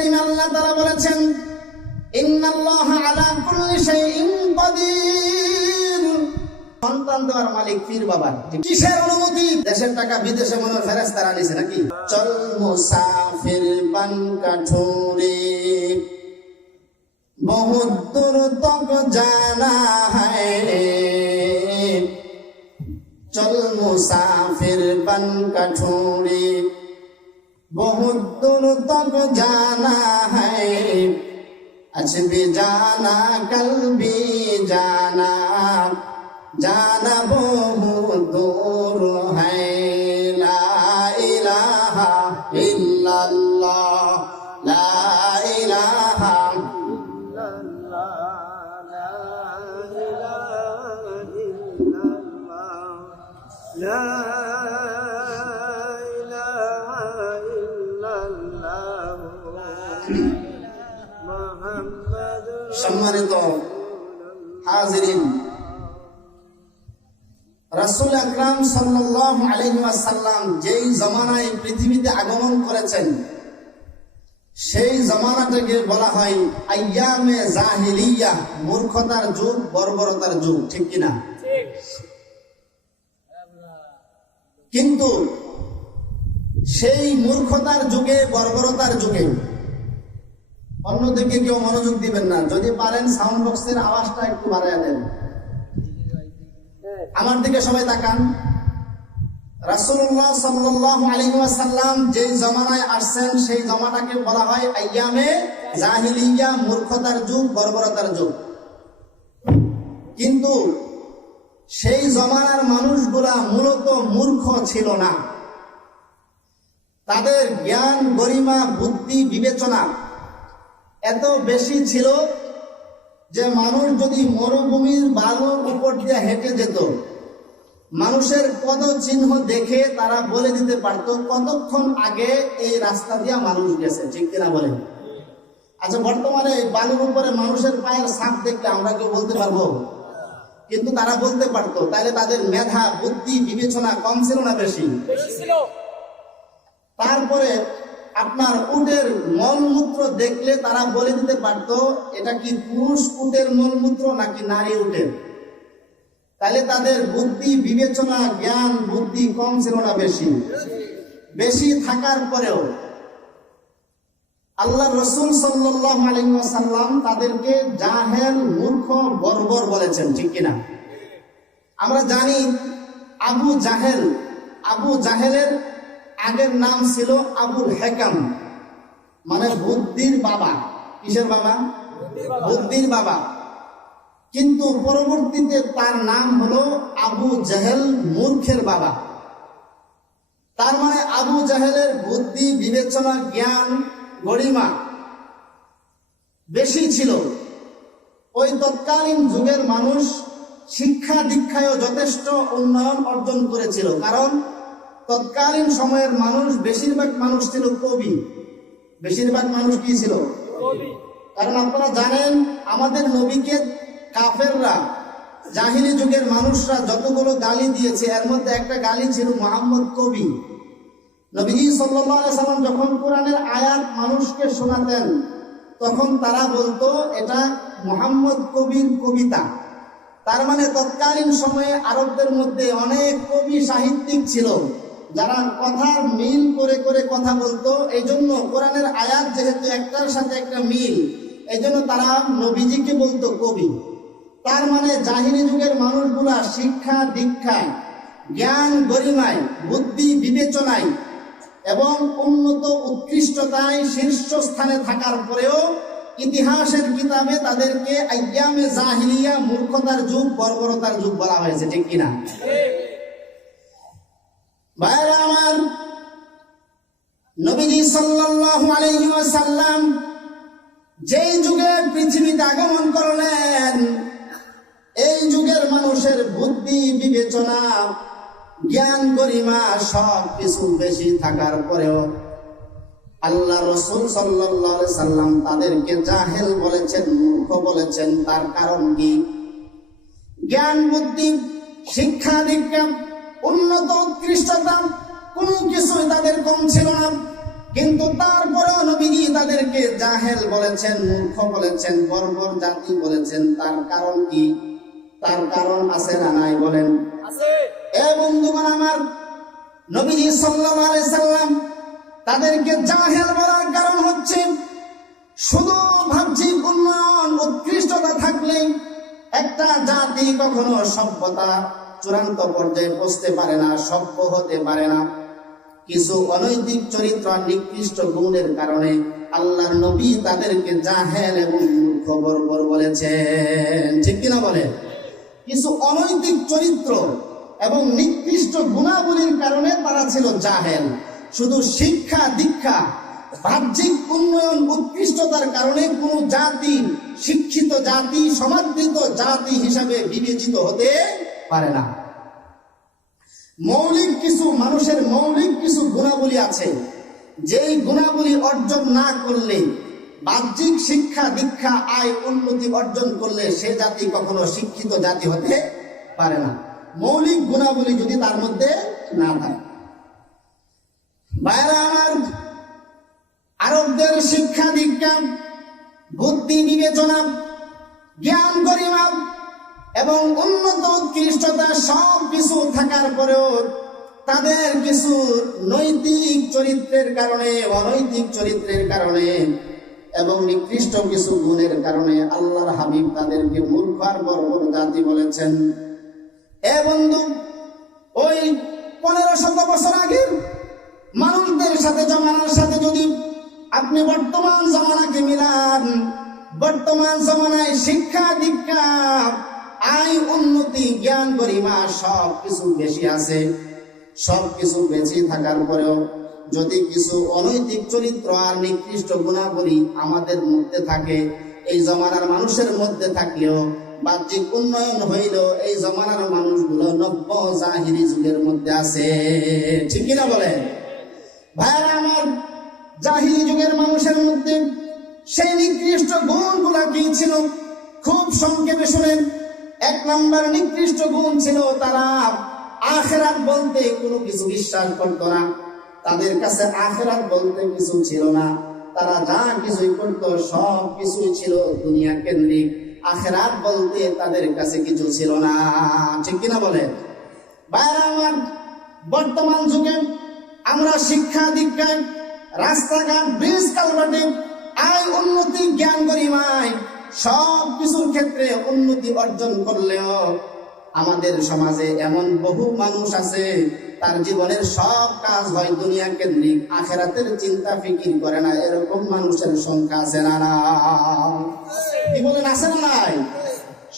কারীমে আল্লাহ তাআলা বলেছেন, ইন্নাল্লাহা আলা কুল্লি শাইইন কাদির। সন্তান দেওয়ার মালিক পীর বাবা। কিসের অনুমতি? দেশের টাকা বিদেশে মনে ফেরেশতারা নিছে নাকি? চল মুসাফির বান কাঠুরে বহুত দূর তক জানা है, চল মুসাফির বান কাঠুরে বহুত দূর তক জানা है, আজ भी जाना कल भी जाना, जाना बहुत दूर है। ला इलाहा इल्लल्लाह, ला इलाहा इल्लल्लाह, ला इलाहा इल्लल्लाह, ला इलाहा इल्लल्लाह। সম্মানিত হাজিরিন, রাসূল আকরাম সাল্লাল্লাহু আলাইহি ওয়াসাল্লাম যেই জামানায় পৃথিবীতে আগমন করেছেন সেই জামানাটাকে বলা হয় আইয়ামে জাহিলিয়া, মূর্খতার যুগ, বর্বরতার যুগ। ঠিক কিনা? কিন্তু সেই মূর্খতার যুগে, বর্বরতার যুগে অন্যদিকে কেউ মনোযোগ দিবেন না। যদি পারেন সাউন্ড বক্সের আওয়াজটা একটু বাড়াইয়া দেন। আমার দিকে সবাই তাকান। রাসূলুল্লাহ সাল্লাল্লাহু আলাইহি ওয়াসাল্লাম যেই জামানায় আসছেন সেই জামানাকে বলা হয় আইয়ামে জাহিলিয়া, মূর্খতার যুগ, বর্বরতার যুগ। কিন্তু সেই জামানার মানুষগুলা মূলত মূর্খ ছিল না। তাদের জ্ঞান, গরিমা, বুদ্ধি, বিবেচনা এত বেশি ছিল যে মানুষ যদি মরুভূমির বালুর উপর দিয়ে হেঁটে যেত, মানুষের পদচিহ্ন দেখে তারা বলে দিতে পারত কতক্ষণ আগে এই রাস্তা দিয়ে মানুষ গেছে। ঠিক কিনা বলেন? আচ্ছা, বর্তমানে বালুর উপরে মানুষের পায়ের ছাপ দেখলে আমরা কেউ বলতে পারবো? কিন্তু তারা বলতে পারত। তাহলে তাদের মেধা, বুদ্ধি, বিবেচনা কম ছিল না বেশি? তারপরে আপনার উটের মলমূত্র দেখলে তারা বলে দিতে পারত এটা কি পুরুষ উটের মলমূত্র নাকি নারী উটের। তাহলে তাদের বুদ্ধি, বিবেচনা, জ্ঞান, বুদ্ধি কম ছিল না বেশি? বেশি থাকার পরেও আল্লাহ রাসূল সাল্লাল্লাহু আলাইহি ওয়াসাল্লাম তাদেরকে জাহেল, মূর্খ, বর্বর বলেছেন। ঠিক কিনা? আমরা জানি আবু জাহেলের আগের নাম ছিল আবুল হেকাম, মানে বুদ্ধির বাবা। কিসের বাবা? বুদ্ধির বাবা। কিন্তু পরবর্তীতে তার নাম হলো আবু জাহেল, মূর্খের বাবা। তার মানে আবু জাহেলের বুদ্ধি, বিবেচনা, জ্ঞান, গরিমা বেশি ছিল। ওই তৎকালীন যুগের মানুষ শিক্ষা দীক্ষায়ও যথেষ্ট উন্নয়ন অর্জন করেছিল। কারণ তৎকালীন সময়ের মানুষ, বেশিরভাগ মানুষ ছিল কবি। বেশিরভাগ মানুষ কি ছিল? কবি। কারণ আপনারা জানেন আমাদের নবীকে কাফেররা, জাহিলি যুগের মানুষরা যতগুলো গালি দিয়েছে এর মধ্যে একটা গালি ছিল মুহাম্মদ কবি। নবীজি সাল্লাল্লাহু আলাইহি সাল্লাম যখন কোরআনের আয়াত মানুষকে শোনাতেন তখন তারা বলতো এটা মুহাম্মদ কবির কবিতা। তার মানে তৎকালীন সময়ে আরবদের মধ্যে অনেক কবি, সাহিত্যিক ছিল যারা কথার মিল করে করে কথা বলতো। এই জন্য কোরআনের আয়াত যেহেতু একটার সাথে একটা মিল, এই জন্য তারা নবীজিকে বলতো কবি। তার মানে জাহিলি যুগের মানুষগুলা শিক্ষা দীক্ষায়, জ্ঞান গরিমায়, বুদ্ধি বিবেচনায় এবং উন্নত উৎকৃষ্টতায় শীর্ষস্থানে থাকার পরেও ইতিহাসের কিতাবে তাদেরকে আইয়ামে জাহিলিয়া, মূর্খতার যুগ, বর্বরতার যুগ বলা হয়েছে। ঠিক কিনা? ভাইরা আমার, নবীজি সাল্লাল্লাহু আলাইহি ওয়াসাল্লাম যেই যুগে পৃথিবীতে আগমন করলেন, এই যুগের মানুষের বুদ্ধি বিবেচনা জ্ঞান গরিমা সব কিছু বেশি থাকার পরেও আল্লাহ রাসূল সাল্লাল্লাহু আলাইহি সাল্লাম তাদেরকে জাহেল বলেছেন, মূর্খ বলেছেন। তার কারণ কি? জ্ঞান বুদ্ধি শিক্ষা দীক্ষা উন্নত উৎকৃষ্টতা কোনো কিছুই তাদের কম ছিল না। কিন্তু তারপরেও নবীজি তাদেরকে তাদেরকে জাহেল বলেছেন, মূর্খ বলেছেন, বর্বর জাতি বলেছেন, তার কারণ কি? তার কারণ আছে না নাই বলেন? এ বন্ধুগণ আমার, নবীজি সাল্লাল্লাহু আলাইহি সাল্লাম তাদেরকে জাহেল বলার কারণ হচ্ছে শুধু বাহ্যিক উন্নয়ন উৎকৃষ্টতা থাকলে একটা জাতি কখনো সভ্যতা চূড়ান্ত পর্যায়ে পৌঁছতে পারে না, সভ্য হতে পারে না। কিছু অনৈতিক চরিত্র আর নিকৃষ্ট গুণের কারণে আল্লাহর নবী তাদেরকে জাহেল এবং মূর্খ বর্বর বলেছেন। ঠিক কিনা বলে? কিছু অনৈতিক চরিত্র এবং নিকৃষ্ট গুণাবলীর কারণে তারা ছিল জাহেল। শুধু শিক্ষা দীক্ষা বাহ্যিক উন্নয়ন উৎকৃষ্টতার কারণে কোন জাতি শিক্ষিত জাতি সমাদৃত জাতি হিসাবে বিবেচিত হতে পারে না। মৌলিক কিছু মানুষের মৌলিক কিছু গুণাবলী আছে, যেই গুণাবলী অর্জন না করলে, বাহ্যিক শিক্ষা দীক্ষা আয় উন্নতি অর্জন করলে সে জাতি কখনো শিক্ষিত জাতি হতে পারে না, মৌলিক গুণাবলী যদি তার মধ্যে না থাকে। ভাইরা আমার, আরবদের শিক্ষা দীক্ষা বুদ্ধি বিবেচনা জ্ঞান গরিমা এবং উন্নত উৎকৃষ্টতা সব কিছু থাকার পরেও তাদের কিছু নৈতিক চরিত্রের কারণে, অনৈতিক চরিত্রের কারণে এবং নিকৃষ্ট কিছু গুণের কারণে আল্লাহর হাবিব তাদেরকে মূর্খ আর বর্বর জাতি বলেছেন। এ বন্ধু, ওই 1500 বছর আগের মানুষদের সাথে জমানার সাথে যদি আপনি বর্তমান জমানাকে মিলান, বর্তমান জমানায় শিক্ষা দীক্ষা আয় উন্নতি জ্ঞান গরিমা সব কিছু বেশি আছে। সব কিছু বেশি থাকার পরেও যদি কিছু অনৈতিক চরিত্র আর নিকৃষ্ট গুণাবলী আমাদের মধ্যে থাকে, এই জমানার মানুষের মধ্যে থাকলেও বাহ্যিক উন্নয়ন হইল এই জমানার মানুষগুলো নব্য জাহিরি যুগের মধ্যে আছে। ঠিক কিনা বলেন ভাইরা আমার? জাহিরি যুগের মানুষের মধ্যে সেই নিকৃষ্ট গুণগুলা কি ছিল? খুব সংক্ষেপে শুনেন। 1 নম্বর নিকৃষ্ট গুণ ছিল তারা আখিরাত বলতে কোনো কিছু বিশ্বাস করত না। তাদের কাছে আখিরাত বলতে কিছু ছিল না। তারা যা কিছুই করত সব কিছুই ছিল দুনিয়া কেন্দ্রিক, আখিরাত বলতে তাদের কাছে কিছু ছিল না। ঠিক কিনা বলে ভাইরা আমার? বর্তমান যুগে আমরা শিক্ষা দীক্ষায় রাস্তাঘাট ব্রিজ কালভার্টে আয় উন্নতি জ্ঞান গরিমায় সব কিছুর ক্ষেত্রে উন্নতি অর্জন করলেও আমাদের সমাজে এমন বহু মানুষ আছে তার জীবনের সব কাজ হয় দুনিয়া কেন্দ্রিক, আখিরাতের চিন্তা ফিকির করে না। এরকম মানুষের সংখ্যা আছে না? না, কি বলেন, আছে না নাই?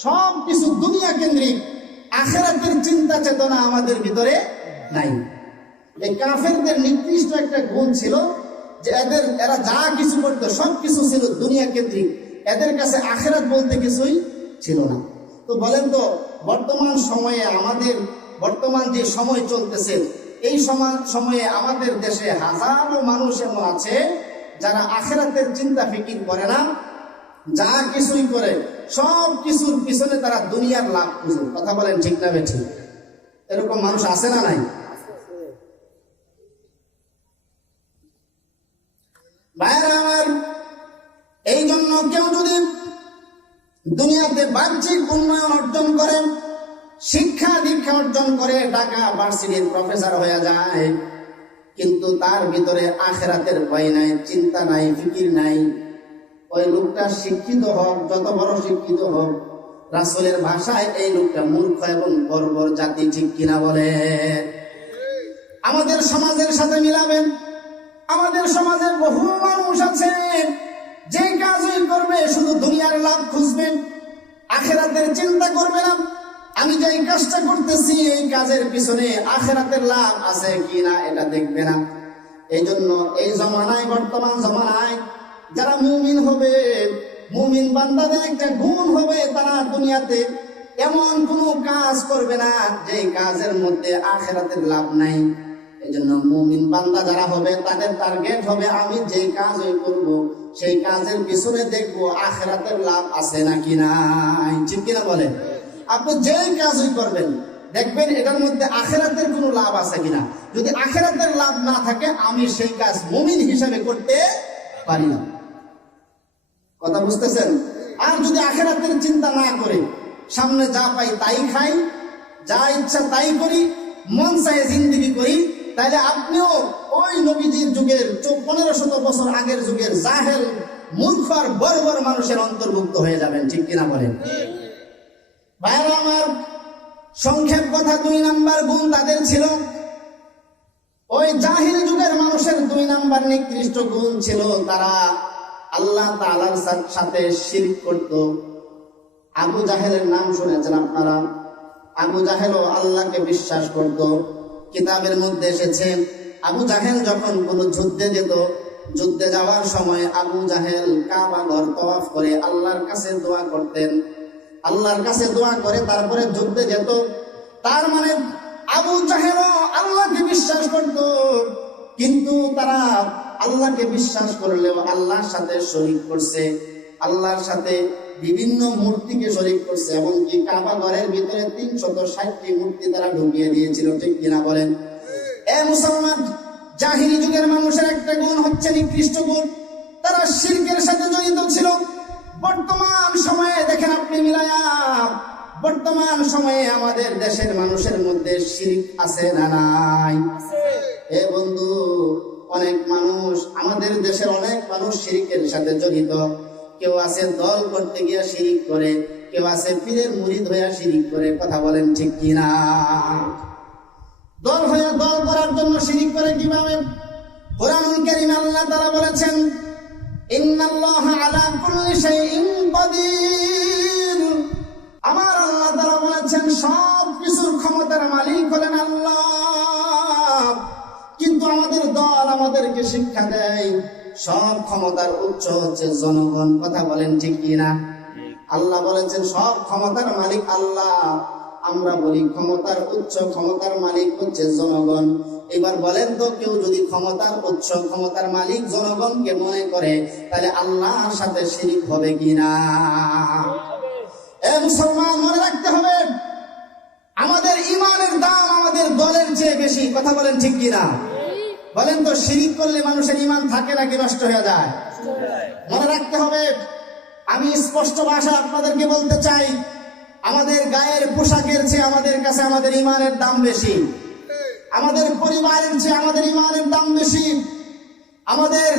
সব কিছু দুনিয়া কেন্দ্রিক, আখিরাতের চিন্তা চেতনা আমাদের ভিতরে নাই। এই কাফেরদের নিকৃষ্ট একটা গুণ ছিল যে এরা যা কিছু করতো সব কিছু ছিল দুনিয়া কেন্দ্রিক, এদের কাছে আখিরাত বলতে কিছুই ছিল না। তো বলেন তো, বর্তমান সময়ে আমাদের বর্তমান যে সময় চলতেছে এই সময়ে আমাদের দেশে হাজারো মানুষ এমন আছে যারা আখিরাতের চিন্তা ফিকির করে না, যা কিছুই করে সব কিছুর পিছনে তারা দুনিয়ার লাভ খুঁজে। কথা বলেন ঠিক না বেঠিক? এরকম মানুষ আছে না নাই? ভাইরা আমার, এই জন্য কেউ যদি দুনিয়াতে বাহ্যিক উন্নয়ন অর্জন করে, শিক্ষা দীক্ষা অর্জন করে, ঢাকা ভার্সিটির প্রফেসর হয়ে যায়, কিন্তু তার ভিতরে আখিরাতের ভয় নাই, চিন্তা নাই, ফিকির নাই, ওই লোকটা শিক্ষিত হোক, যত বড় শিক্ষিত হোক, রাসূলের ভাষায় এই লোকটা মূর্খ এবং বর্বর জাতি। ঠিক কিনা বলে? আমাদের সমাজের সাথে মিলাবেন, আমাদের সমাজের বহু মানুষ আছে যে কাজই করবে শুধু দুনিয়ার লাভ খুঁজবেন, আখিরাতের চিন্তা করবে না। আমি যে কাজটা করতেছি এই কাজের পিছনে আখিরাতের লাভ আছে কিনা এটা দেখবে না। এই জন্য এই জমানায়, বর্তমান জমানায় যারা মুমিন হবে, মুমিন বান্দাদের একটা গুণ হবে, তারা দুনিয়াতে এমন কোনো কাজ করবে না যে কাজের মধ্যে আখিরাতের লাভ নাই। এই জন্য মুমিন বান্দা যারা হবে তাদের টার্গেট হবে আমি যে কাজই করব সেই কাজের পিছনে দেখবো আখিরাতের লাভ আছে নাকি নাই। ঠিক কিনা বলে? আপনি যে কাজই করবেন দেখবেন এটার মধ্যে আখিরাতের কোনো লাভ আছে কিনা। যদি আখিরাতের লাভ না থাকে আমি সেই কাজ মুমিন হিসাবে করতে পারি না। কথা বুঝতেছেন? আর যদি আখিরাতের চিন্তা না করে সামনে যা পাই তাই খাই, যা ইচ্ছা তাই করি, মন চায় জিন্দেগি করি, তাহলে আপনিও ওই নবীজির যুগের 1500 বছর আগের যুগের জাহেল, মূর্খ আর বর্বর মানুষের অন্তর্ভুক্ত হয়ে যাবেন। ঠিক কিনা বলেন? ভাইরা আমার, সংক্ষেপ কথা, 2 নাম্বার গুণ তাদের ছিল। ওই জাহিল যুগের মানুষের 2 নাম্বার নিকৃষ্ট গুণ ছিল, তারা আল্লাহ তাআলার সাথে শিরক করত। আবু জাহেলের নাম শুনেছেন আপনারা? আবু জাহেলও আল্লাহকে বিশ্বাস করত। কিতাবের মধ্যে এসেছে, আবু জাহেল যখন কোনো যুদ্ধে যেত, যুদ্ধে যাওয়ার সময় আবু জাহেল কাবা ঘর তওয়াফ করে আল্লাহর কাছে দোয়া করতেন। আল্লাহর কাছে দোয়া করে তারপরে যুদ্ধে যেত। তার মানে আবু জাহেলও আল্লাহকে বিশ্বাস করত, কিন্তু তারা আল্লাহকে বিশ্বাস করলেও আল্লাহর সাথে শরীক করছে, আল্লাহর সাথে বিভিন্ন মূর্তিকে শরীক করছে, এবং কি কাবা ঘরের ভিতরে 360টি মূর্তি তারা ঢুকিয়ে দিয়েছিল। ঠিক কিনা বলেন? এ মুসলমান, জাহিলি যুগের মানুষের একটা গুণ হচ্ছে নিকৃষ্ট গুণ, তারা শিরকের সাথে জড়িত ছিল। বর্তমান সময়ে দেখেন আপনি মিলায়া, বর্তমান সময়ে আমাদের দেশের মানুষের মধ্যে শিরক আছে না নাই? এ বন্ধু, অনেক মানুষ, আমাদের দেশের অনেক মানুষ শিরকের সাথে জড়িত। কেউ আছে দল করতে গিয়া শিরিক করে, কেউ আছে পীরের মুরিদ হইয়া শিরিক করে। কথা বলেন ঠিক কিনা? দল হয়ে দল করার জন্য শিরিক করে কিভাবে? কোরআনুল কারীমে আল্লাহ তাআলা বলেছেন, ইন্নাল্লাহা আলা কুল্লি শাইইন কাদির। আমার আল্লাহ তাআলা বলেছেন সব কিছুর ক্ষমতার মালিক হলেন আল্লাহ। কিন্তু আমাদের দল আমাদেরকে শিক্ষা দেয় সব ক্ষমতার উৎস হচ্ছে জনগণ। কথা বলেন ঠিক কিনা? আল্লাহ বলেছেন সব ক্ষমতার মালিক আল্লাহ, আমরা বলি ক্ষমতার উৎস, ক্ষমতার মালিক হচ্ছে জনগণ। এবার বলেন তো, কেউ যদি ক্ষমতার উৎস, ক্ষমতার মালিক জনগণকে মনে করে, তাহলে আল্লাহর সাথে শিরিক হবে কিনা? এ মুসলমান, মনে রাখতে হবে, আমাদের ইমানের দাম আমাদের দলের চেয়ে বেশি। কথা বলেন ঠিক কিনা? বলেন তো, শিরিক করলে মানুষের ইমান থাকে নাকি নষ্ট হয়ে যায়? মনে রাখতে হবে। আমি স্পষ্ট ভাষা আপনাদেরকে বলতে চাই, আমাদের গায়ের পোশাকের চেয়ে আমাদের কাছে আমাদের ইমানের দাম বেশি। আমাদের পরিবারের চেয়ে আমাদের ইমানের দাম বেশি। আমাদের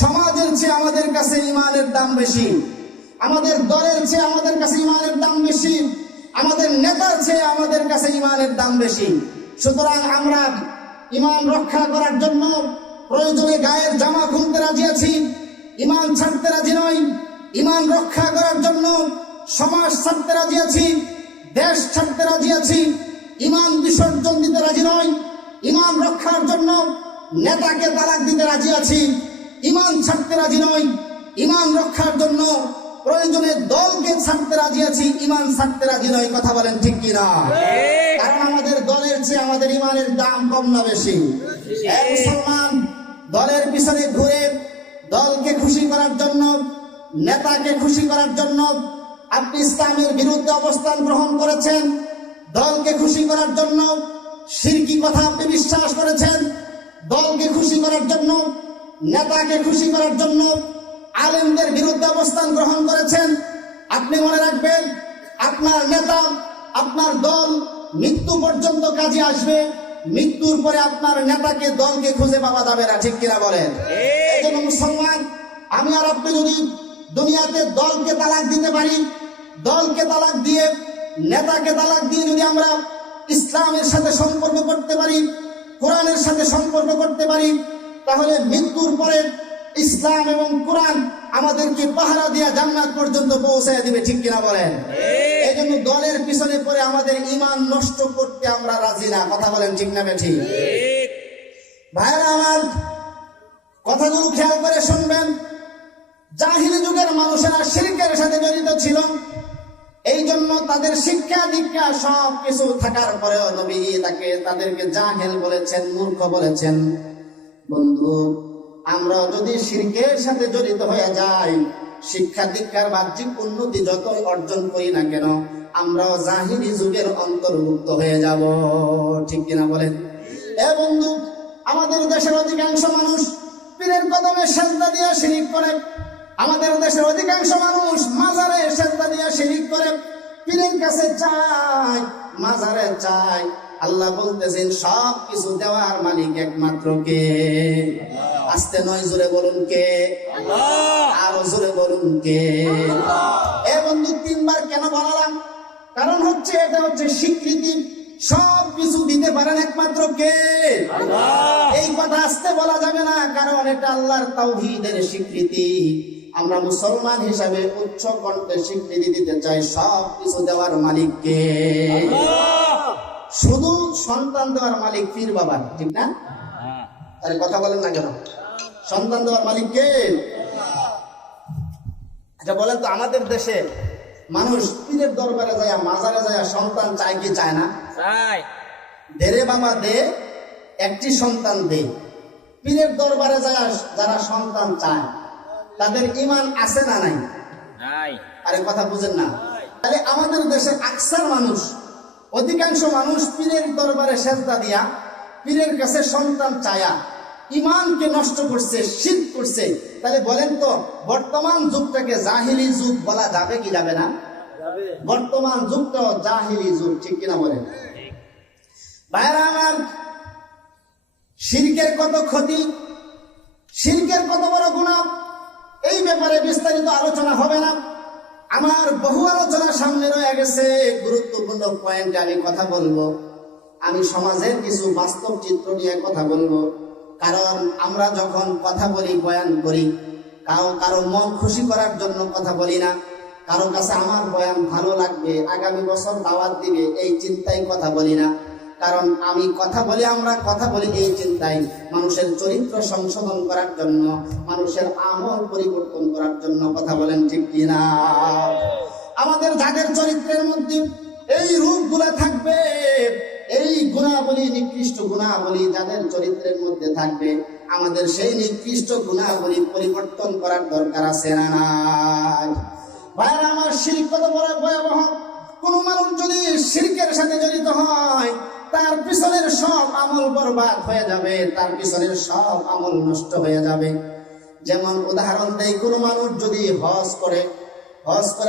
সমাজের চেয়ে আমাদের কাছে ইমানের দাম বেশি। আমাদের দলের চেয়ে আমাদের কাছে ইমানের দাম বেশি। আমাদের নেতার চেয়ে আমাদের কাছে ইমানের দাম বেশি। সুতরাং আমরা ইমান রক্ষা করার জন্য প্রয়োজনে গায়ের জামা খুলতে রাজি আছি, ইমান ছাড়তে রাজি নই। ইমান রক্ষা করার জন্য সমাজ ছাড়তে রাজি আছি, দেশ ছাড়তে রাজি আছি। ইমান বিসর্জন দিতে রাজি নই। ইমান রক্ষার জন্য নেতাকে তালাক দিতে রাজি আছি, ইমান ছাড়তে রাজি নই। ইমান রক্ষার জন্য প্রয়োজনে দলকে ছাড়তে রাজি আছি, ইমান ছাড়তে রাজি নই। কথা বলেন ঠিক কিনা? কারণ আমাদের দলের চেয়ে আমাদের ইমানের দাম কম না বেশি? মুসলমান, দলের পিছনে ঘুরে দলকে খুশি করার জন্য, নেতাকে খুশি করার জন্য আপনি ইসলামের বিরুদ্ধে অবস্থান গ্রহণ করেছেন। দলকে খুশি করার জন্য শিরকি কথা আপনি বিশ্বাস করেছেন। দলকে খুশি করার জন্য, নেতাকে খুশি করার জন্য আলেমদের বিরুদ্ধে অবস্থান গ্রহণ করেছেন। আপনি মনে রাখবেন, আপনার নেতা, আপনার দল মৃত্যু পর্যন্ত কাজে আসবে। মৃত্যুর পরে আপনার নেতাকে, দলকে খুঁজে পাওয়া যাবে না। ঠিক কিনা বলেন? এই জন্য মুসলমান, আমি আর আপনি যদি দুনিয়াতে দলকে তালাক দিতে পারি, দলকে তালাক দিয়ে, নেতাকে তালাক দিয়ে যদি আমরা ইসলামের সাথে সম্পর্ক করতে পারি, কোরআনের সাথে সম্পর্ক করতে পারি, তাহলে মৃত্যুর পরে ইসলাম এবং কোরআন আমাদেরকে পাহারা দিয়া জান্নাত পর্যন্ত পৌঁছায় দিবে। ঠিক কিনা বলেন? এই জন্য দলের পিছনে পড়ে আমাদের ইমান নষ্ট করতে আমরা রাজি না। কথা বলেন ঠিক না বেঠিক? ভাইরা আমার, কথাগুলো খেয়াল করে শুনবেন। জাহিলি যুগের মানুষেরা শিরকের সাথে জড়িত ছিল, এই জন্য তাদের শিক্ষা দীক্ষা সব কিছু থাকার পরেও নবী তাদেরকে জাহেল বলেছেন, মূর্খ বলেছেন। বন্ধু, আমরা যদি শিরকের সাথে জড়িত হয়ে যাই, শিক্ষা দীক্ষার বাহ্যিক উন্নতি যত অর্জন করি না কেন, আমরাও জাহিলি যুগের অন্তর্ভুক্ত হয়ে যাব। ঠিক কিনা বলেন? এ বন্ধু, আমাদের দেশের অধিকাংশ মানুষ পীরের কদমে সেজদা দিয়ে শিরক করে, আমাদের দেশের অধিকাংশ মানুষ মাজারে সেজদা দিয়ে শিরিক করে, পীরের কাছে চায়, মাজারে চায়। আল্লাহ বলতেছেন সব কিছু দেওয়ার মালিক একমাত্র কে? আস্তে নয়, জোরে বলুন কে? আরো জোরে বলুন কে? এ বন্ধু, তিনবার কেন বললাম? কারণ হচ্ছে এটা হচ্ছে স্বীকৃতি, সব কিছু দিতে পারেন একমাত্র কে? এই কথা আস্তে বলা যাবে না, কারণ এটা আল্লাহর তাওহীদের স্বীকৃতি। আমরা মুসলমান হিসাবে উচ্চ কণ্ঠে স্বীকৃতি দিতে চাই সব কিছু দেওয়ার মালিক কে? শুধু সন্তান দেওয়ার মালিক পীর বাবা, ঠিক না? আরে কথা বলেন না কেন? সন্তান দেওয়ার মালিক কে? আচ্ছা বলেন তো, আমাদের দেশে মানুষ পীরের দরবারে যায়, মাজারে যায় সন্তান চায় কি চায় না? চাই। দে রে বাবা দে, একটি সন্তান দে। পীরের দরবারে যায় যারা সন্তান চায়, তাদের ঈমান আছে না নাই? নাই। আরে কথা বুঝেন না? তাহলে আমাদের দেশের আকসার মানুষ, অধিকাংশ মানুষ পীরের দরবারে সেজদা দিয়া, পীরের কাছে সন্তান চায়া ঈমানকে নষ্ট করছে, শিরক করছে। তাহলে বলেন তো, বর্তমান যুগটাকে জাহিলি যুগ বলা যাবে কি যাবে না? বর্তমান যুগটাও জাহিলি যুগ, ঠিক কিনা বলেন? ভাইরা আমার, শিরকের কত ক্ষতি, শিরকের কত বড় গুনাহ, এই ব্যাপারে বিস্তারিত আলোচনা হবে না। আমার বহু আলোচনা সামনে রয়ে গেছে, গুরুত্বপূর্ণ পয়েন্টে আমি কথা বলবো। আমি সমাজের কিছু বাস্তব চিত্র নিয়ে কথা বলবো। কারণ আমরা যখন কথা বলি, বয়ান করি, কারো মন খুশি করার জন্য কথা বলি না, কারো কাছে আমার বয়ান ভালো লাগবে, আগামী বছর দাওয়াত দিবে, এই চিন্তায় কথা বলি না। কারণ আমি কথা বলি, আমরা কথা বলি এই চিন্তায় মানুষের চরিত্র সংশোধন করার জন্য, মানুষের আমল পরিবর্তন করার জন্য। কথা বলেন ঠিক কিনা? আমাদের যাদের চরিত্রের মধ্যে এই রূপগুলা থাকবে, এই গুণাবলী, নিকৃষ্ট গুণাবলী যাদের চরিত্রের মধ্যে থাকবে, আমাদের সেই নিকৃষ্ট গুণাবলী পরিবর্তন করার দরকার আছে না নাই? ভাইরা আমার, শিরক কত বড় ভয়াবহ। কোন মানুষ যদি শিরকের সাথে জড়িত হয়, তার পিছনের সব আমল বরবাদ হয়ে যাবে, তার পিছনের সব আমল নষ্ট হয়ে যাবে। যেমন উদাহরণ দেই, কোন মানুষ যদি হজ করে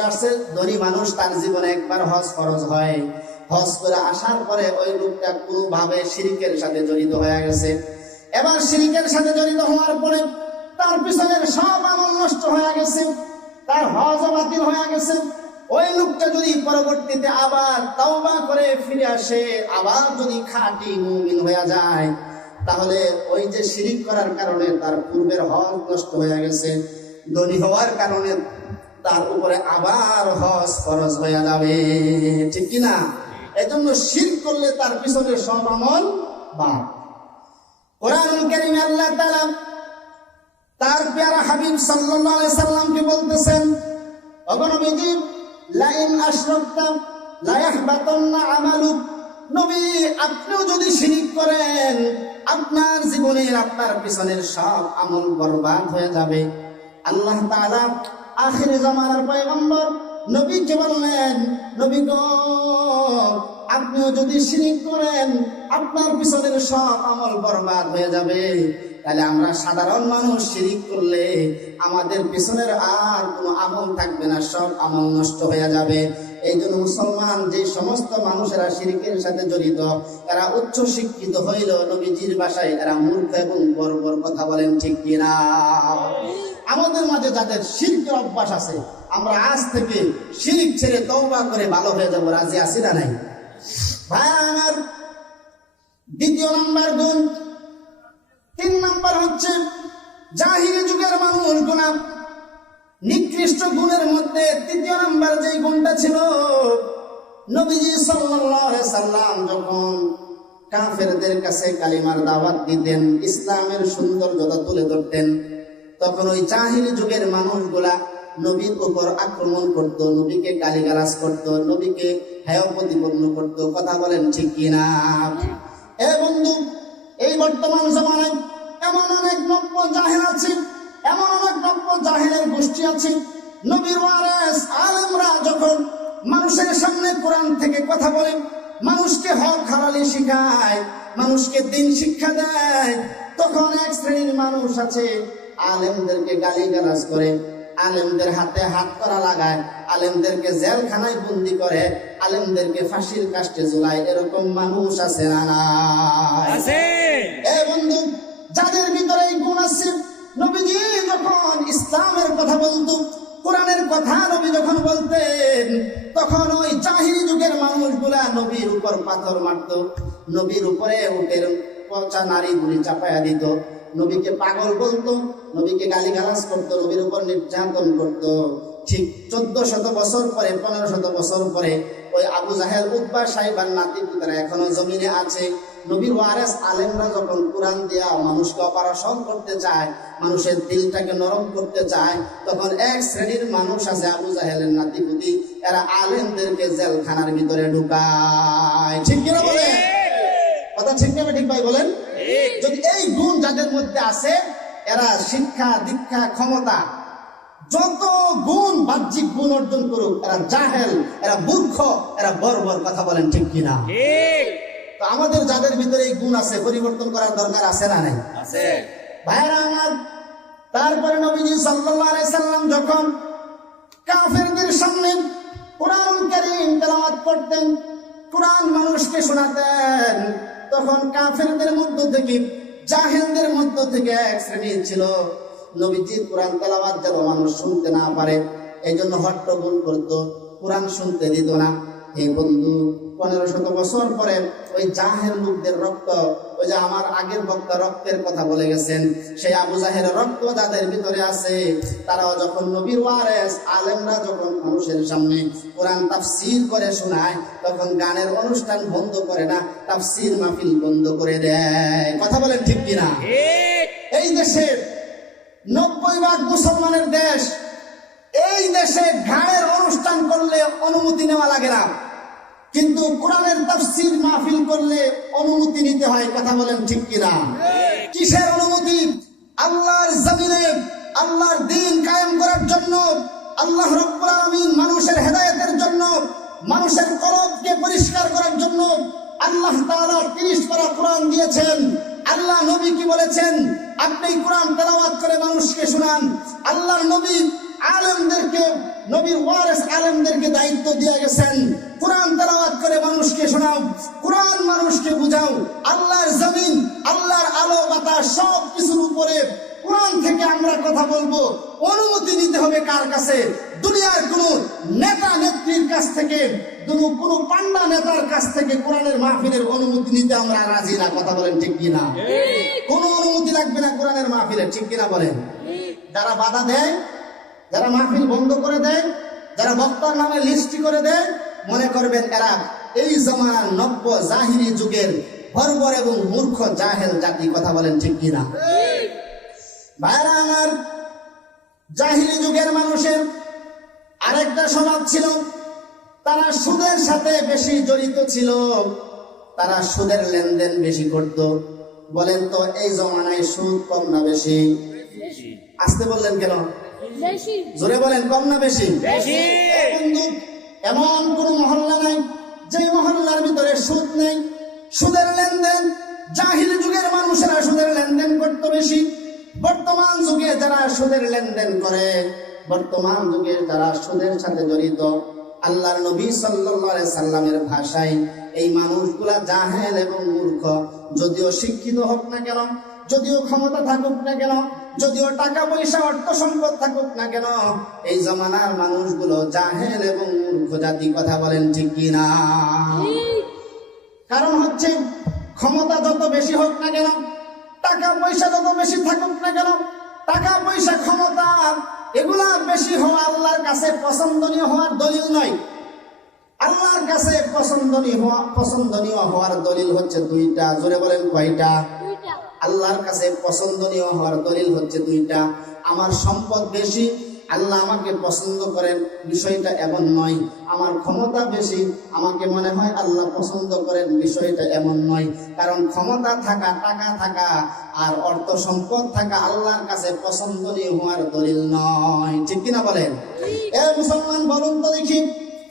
আসছে, ধনী মানুষ, তার জীবনে একবার হজ ফরজ হয়, হজ করে আসার পরে ওই লোকটা কোনোভাবে শিরকের সাথে জড়িত হয়ে গেছে। এবার শিরকের সাথে জড়িত হওয়ার পরে তার পিছনের সব আমল নষ্ট হয়ে গেছে, তার হজ বাতিল হয়ে গেছে। ওই লোকটা যদি পরবর্তীতে আবার তাওবা করে ফিরে আসে, আবার যদি খাঁটি মুমিন হয়ে যায়, তাহলে ওই যে শিরক করার কারণে তার পূর্বের হজ নষ্ট হয়ে গেছে, ধনী হওয়ার কারণে তার উপরে আবার হজ ফরজ হয়ে যাবে, ঠিক কিনা? এজন্য শিরক করলে তার পিছনের সব আমল বাদ। কোরআনুল কারীমে আল্লাহ তাআলা তার প্যারা হাবিব সাল্লাল্লাহু আলাইহি সাল্লামকে বলতেছেন, ওগো নবীজি, লাইন আশরাকতা লা ইয়াহবাতান্না আমালুক। নবী, আপনিও যদি শিরক করেন, আপনার জীবনের, আপনার পিছনের সব আমল বরবাদ হয়ে যাবে। আল্লাহ তাআলা আখির জামানার পয়গম্বর নবীকে বললেন, নবী গো, আপনিও যদি শিরক করেন, আপনার পিছনের সব আমল বরবাদ হয়ে যাবে। তাহলে আমরা সাধারণ মানুষ শিরক করলে আমাদের পিছনের আর কোনো আমল থাকবে না, সব আমল নষ্ট হয়ে যাবে। এই জন্য মুসলমান যে সমস্ত মানুষেরা শিরকের সাথে জড়িত, এরা উচ্চ শিক্ষিত হইল, নবীজির ভাষায় এরা মূর্খ এবং বর্বর। কথা বলেন ঠিক কিনা? আমাদের মাঝে যাদের শিরকের অভ্যাস আছে, আমরা আজ থেকে শিরক ছেড়ে তওবা করে ভালো হয়ে যাবো, রাজি আছি না নাই? ভাই আমার, দ্বিতীয় নাম্বার গুণ, 3 নাম্বার হচ্ছে জাহিলি যুগের মানুষ গুনাহ। নিকৃষ্ট গুণের মধ্যে 3য় নাম্বার যে গুণটা ছিল, নবীজি সাল্লাল্লাহু আলাইহি সাল্লাম যখন কাফেরদের কাছে কালিমার দাওয়াত দিতেন, ইসলামের সৌন্দর্যতা তুলে ধরতেন, তখন ওই জাহিলি যুগের মানুষগুলা নবীর উপর আক্রমণ করত, নবীকে গালিগালাজ করত, নবীকে হেয় প্রতিপন্ন করত। কথা বলেন ঠিক কিনা? এ বন্ধু, এই বর্তমান জমানায় এমন অনেক নব্য জাহিল আছে, এমন অনেক নব্য জাহিলের গোষ্ঠী আছে, নবীর ওয়ারিস আলেমরা যখন মানুষের সামনে কোরআন থেকে কথা বলে, মানুষকে হক হালালি শিখায়, মানুষকে দিন শিক্ষা দেয়, তখন এক শ্রেণীর মানুষ আছে আলেমদেরকে গালিগালাজ করে, আলেমদের হাতে হাত করা লাগায়, আলেমদেরকে জেলখানায় বন্দি করে, আলেমদেরকে ফাঁসির কাস্টে ঝুলায়। এরকম মানুষ আছে না নাই? এ বন্ধু, যাদের ভিতরে এই গুণ আছে, নবীজি যখন ইসলামের কথা বলতো, কোরআনের কথা নবী যখন বলতেন, তখন ওই জাহিলি যুগের মানুষগুলা নবীর উপর পাথর মারত, নবীর উপরে উটের পচা নারীগুলি চাপায়া দিত, নবীকে পাগল বলতো, নবীকে গালিগালাজ করতো, নবীর উপর নির্যাতন করতো। ঠিক 1400 বছর পরে, 1500 বছর পরে ওই আবু জাহেল, উতবা, সাইবার নাতি পুতারা এখনো জমিনে আছে। নবীর ওয়ারেস আলেমরা যখন কোরআন দিয়া মানুষকে অপারেশন করতে চায়, মানুষের দিলটাকে নরম করতে চায়, তখন এক শ্রেণীর মানুষ আছে আবু জাহেলের নাতিপুতি, এরা আলেমদেরকে জেলখানার ভিতরে ঢুকায়। ঠিক কিনা বলে? কথা ঠিক না ঠিক ভাই বলেন? যদি এই গুণ যাদের মধ্যে আছে, এরা শিক্ষা, দীক্ষা, ক্ষমতা, যত গুণ, বাহ্যিক গুণ অর্জন করুক, এরা জাহেল, এরা মূর্খ, এরা বর্বর। কথা বলেন ঠিক কিনা? তো আমাদের যাদের ভিতরে এই গুণ আছে, পরিবর্তন করার দরকার আছে না নাই? ভাইরা আমার, তারপরে নবীজি সাল্লাল্লাহু আলাইহি সাল্লাম যখন কাফেরদের সামনে কোরআন কারীম তেলাওয়াত করতেন, কোরআন মানুষকে শোনাতেন, তখন কাফেরদের মধ্য থেকে, জাহেলদের মধ্য থেকে এক শ্রেণী ছিল, নবীজির কোরআন তেলাওয়াত যেন মানুষ শুনতে না পারে, এই জন্য হট্টগোল করতো, কোরআন শুনতে দিত না। এই বন্ধু, 1500 বছর পরে ওই জাহেল লোকদের রক্ত, ওই যে আমার আগের বক্তা রক্তের কথা বলে গেছেন, সেই আবু জাহেলের রক্ত যাদের ভিতরে আছে, তারাও যখন নবীর ওয়ারেস আলেমরা যখন মানুষের সামনে কোরআন তাফসীর করে শোনায়, তখন গানের অনুষ্ঠান বন্ধ করে না, তাফসীর মাহফিল বন্ধ করে দেয়। কথা বলেন ঠিক কিনা? এই দেশে 90% মুসলমানের দেশ, এই দেশে গানের অনুষ্ঠান করলে অনুমতি নেওয়া লাগে না, কিন্তু কোরআনের তাফসীর মাহফিল করলে অনুমতি নিতে হয়। কথা বলেন ঠিক কিনা? কিসের অনুমতি? আল্লাহর জমিনে আল্লাহর দ্বীন কায়েম করার জন্য, আল্লাহ রাব্বুল আলামিন মানুষের হেদায়েতের জন্য, মানুষের কলবকে পরিষ্কার করার জন্য আল্লাহ তাআলা 30 পারা কোরআন দিয়েছেন। আল্লাহ নবী কি বলেছেন? আপনি কোরআন তেলাওয়াত করে মানুষকে শোনান। আল্লাহর নবী আলেমদেরকে, নবীর ওয়ারিস আলেমদেরকে দায়িত্ব দিয়ে গেছেন, কোরআন তেলাওয়াত করে মানুষকে শোনাও, কোরআন মানুষকে বুঝাও। আল্লাহর জমিন, আল্লাহর আলো বাতাস সব কিছুর উপরে কোরআন থেকে আমরা কথা বলবো। অনুমতি নিতে হবে কার কাছে? দুনিয়ার কোন নেতা নেত্রীর কাছ থেকে, কোন পান্ডা নেতার কাছ থেকে কোরআনের মাহফিলের অনুমতি নিতে আমরা রাজি না। কথা বলেন ঠিক কিনা? কোন অনুমতি লাগবে না কোরআনের মাহফিলের। ঠিক কিনা বলেন? যারা বাধা দেয়, যারা মাহফিল বন্ধ করে দেয়, যারা বক্তার নামে লিস্টি করে দেয়, মনে করবেন এরা এই জমানার নব্য জাহিরি যুগের বর্বর এবং মূর্খ জাহেল জাতি। কথা বলেন ঠিক কিনা? ভাইরা আমার, জাহিলি যুগের মানুষের আরেকটা স্বভাব ছিল, তারা সুদের সাথে বেশি জড়িত ছিল, তারা সুদের লেনদেন বেশি করত। বলেন তো এই জমানায় সুদ কম না বেশি? আসতে বললেন কেন? জোরে বলেন, কম না বেশি? বন্ধু, এমন কোন মহল্লা নাই যে মহল্লার ভিতরে সুদ নেই। সুদের লেনদেন, জাহিলি যুগের মানুষেরা সুদের লেনদেন করত বেশি। বর্তমান যুগে যারা সুদের লেনদেন করে, বর্তমান যুগে যারা সুদের সাথে জড়িত, আল্লাহর নবী সাল্লাল্লাহু আলাইহি সাল্লামের ভাষায় এই মানুষগুলা জাহেল এবং মূর্খ। যদিও শিক্ষিত হোক না কেন, যদিও ক্ষমতা থাকুক না কেন, যদিও টাকা পয়সা অর্থ সম্পদ থাকুক না কেন, এই জমানার মানুষগুলো জাহেল এবং মূর্খ জাতি। কথা বলেন ঠিক কিনা? কারণ হচ্ছে, ক্ষমতা যত বেশি হোক না কেন, টাকা পয়সা যত বেশি থাকুক না কেন, টাকা পয়সা ক্ষমতা এগুলা বেশি হওয়া আল্লাহর কাছে পছন্দনীয় হওয়ার দলিল নয়। আল্লাহর কাছে পছন্দনীয় হওয়ার দলিল হচ্ছে দুইটা। জোরে বলেন, কয়টা? আল্লাহর কাছে পছন্দনীয় হওয়ার দলিল হচ্ছে দুইটা। আমার সম্পদ বেশি, আল্লাহ আমাকে পছন্দ করেন, বিষয়টা এমন নয়। আমার ক্ষমতা বেশি, আমাকে মনে হয় আল্লাহ পছন্দ করেন, বিষয়টা এমন নয়। কারণ ক্ষমতা থাকা, টাকা থাকা আর অর্থ সম্পদ থাকা আল্লাহর কাছে পছন্দনীয় হওয়ার দলিল নয়। ঠিক কিনা বলেন? এ মুসলমান, বলুন তো দেখি,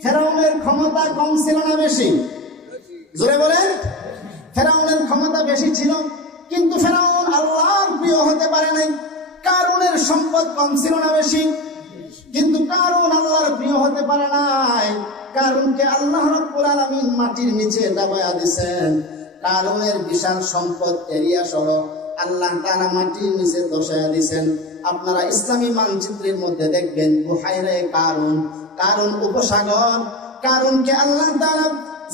ফেরাউনের ক্ষমতা কম ছিল না বেশি? জোরে বলেন। ফেরাউনের ক্ষমতা বেশি ছিল, কিন্তু ফেরাউন আল্লাহর প্রিয় হতে পারে নাই। কারুনের সম্পদ কম ছিল না বেশি? কারণ আল্লাহর প্রিয় হতে পারে নাই। কারণকে আল্লাহ রাব্বুল আলামিন মাটির নিচে দাবায়া দিয়েছেন। কারণের বিশাল সম্পদ এরিয়া সহ আল্লাহ তাআলা মাটির নিচে দশায়া দিয়েছেন। আপনারা ইসলামী মানচিত্রের মধ্যে দেখবেন বুহাইরে কারণ উপসাগর। কারণকে আল্লাহ তাআলা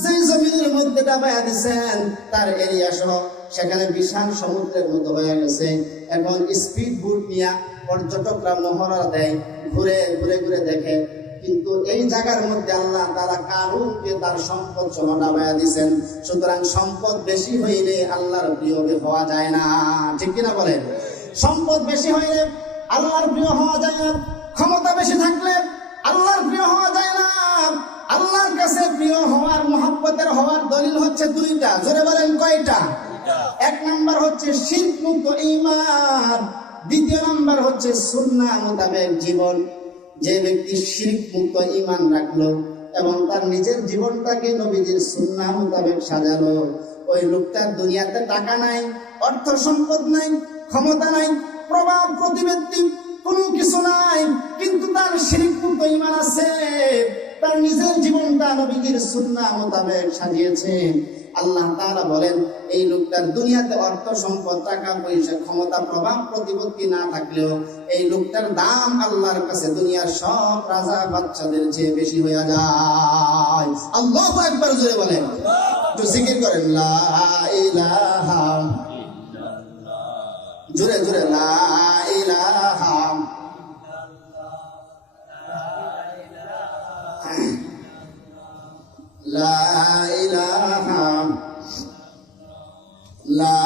যে জমিনের মধ্যে দাবায়া দিয়েছেন তার এরিয়া সহ সেখানে বিশাল সমুদ্রের মতো হয়ে গেছে। এখন স্পিড বোট নিয়ে পর্যটকরা মহড়া দেয়, ঘুরে ঘুরে দেখে। কিন্তু এই জায়গার মধ্যে আল্লাহ তাআলা কারুনকে তার সম্পদ সহ দাবায়া দিয়েছেন। সুতরাং সম্পদ বেশি হইলে আল্লাহর প্রিয় হওয়া যায় না, ঠিক কিনা বলেন? সম্পদ বেশি হইলে আল্লাহর প্রিয় হওয়া যায় না। ক্ষমতা বেশি থাকলে আল্লাহর প্রিয় হওয়া যায় না। আল্লাহর কাছে প্রিয় হওয়ার, মহব্বতের হওয়ার দলিল হচ্ছে দুইটা। জোরে বলেন কয়টা? এক নাম্বার হচ্ছে শিরক মুক্ত ঈমান, দ্বিতীয় নাম্বার হচ্ছে সুন্নাহ মোতাবেক জীবন। যে ব্যক্তি শিরক মুক্ত ঈমান রাখলো এবং তার নিজের জীবনটাকে নবীজির সুন্নাহ মোতাবেক সাজালো, ওই লোকটার দুনিয়াতে টাকা নাই, অর্থ সম্পদ নাই, ক্ষমতা নাই, প্রভাব প্রতিপত্তি কোনো কিছু নাই, কিন্তু তার শিরক মুক্ত ঈমান আছে। তার নিজের জীবনটা নবীজির সুন্নাহ মোতাবেক সাজিয়েছে। আল্লাহ তাআলা বলেন এই লোকটার দুনিয়াতে অর্থ সম্পদ, টাকা পয়সা, ক্ষমতা, প্রভাব প্রতিপত্তি না থাকলেও এই লোকটার দাম আল্লাহর কাছে দুনিয়ার সব রাজা বাচ্চাদের চেয়ে বেশি হয়ে যায়। আল্লাহু আকবার জোরে বলেন, একটু জিকির করেন লা ইলাহা ইল্লাল্লাহ, জোরে জোরে লা ইলাহা লা ইলাহা লা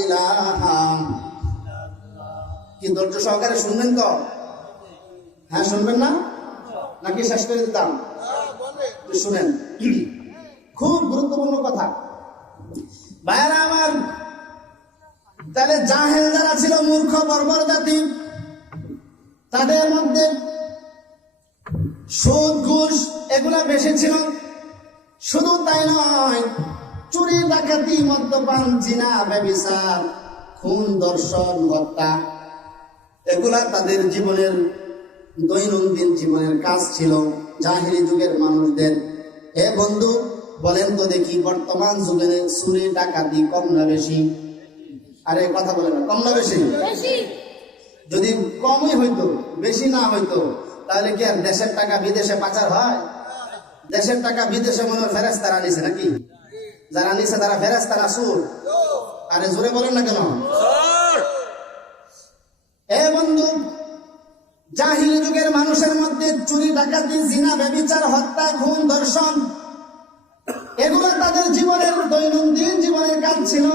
ইলাহা। কি ধৈর্য সহকারে শুনবেন তো? হ্যাঁ, শুনবেন না নাকি শেষ করে দিতাম? শুনেন, খুব গুরুত্বপূর্ণ কথা ভাইরা আমার। তাহলে জাহেল যারা ছিল, মূর্খ বর্বর জাতি, তাদের মধ্যে সুদ ঘুষ এগুলা বেশি ছিল। শুধু তাই নয়, চুরি ডাকাতি, মদ্যপান, জিনা, ব্যভিচার, খুন, ধর্ষণ, হত্যা এগুলা তাদের জীবনের দৈনন্দিন জীবনের কাজ ছিল জাহেলি যুগের মানুষদের। হে বন্ধু, বলেন তো দেখি বর্তমান যুগে চুরি ডাকাতি কম না বেশি? আরে কথা বলে না, কম না বেশি? যদি কমই হইতো, বেশি না হইতো, তাহলে কি আর দেশের টাকা বিদেশে পাচার হয়? দেশের টাকা বিদেশে মনে হয় ফেরেশতারা নিছে নাকি? যারা নিছে তারা ফেরেশতারা সুর? আরে জোরে বলেন না কেন? এ বন্ধু, জাহিলি যুগের মানুষের মধ্যে চুরি ডাকাতি, জিনা, ব্যভিচার, হত্যা, খুন, ধর্ষণ এগুলো তাদের জীবনের দৈনন্দিন জীবনের কাজ ছিল।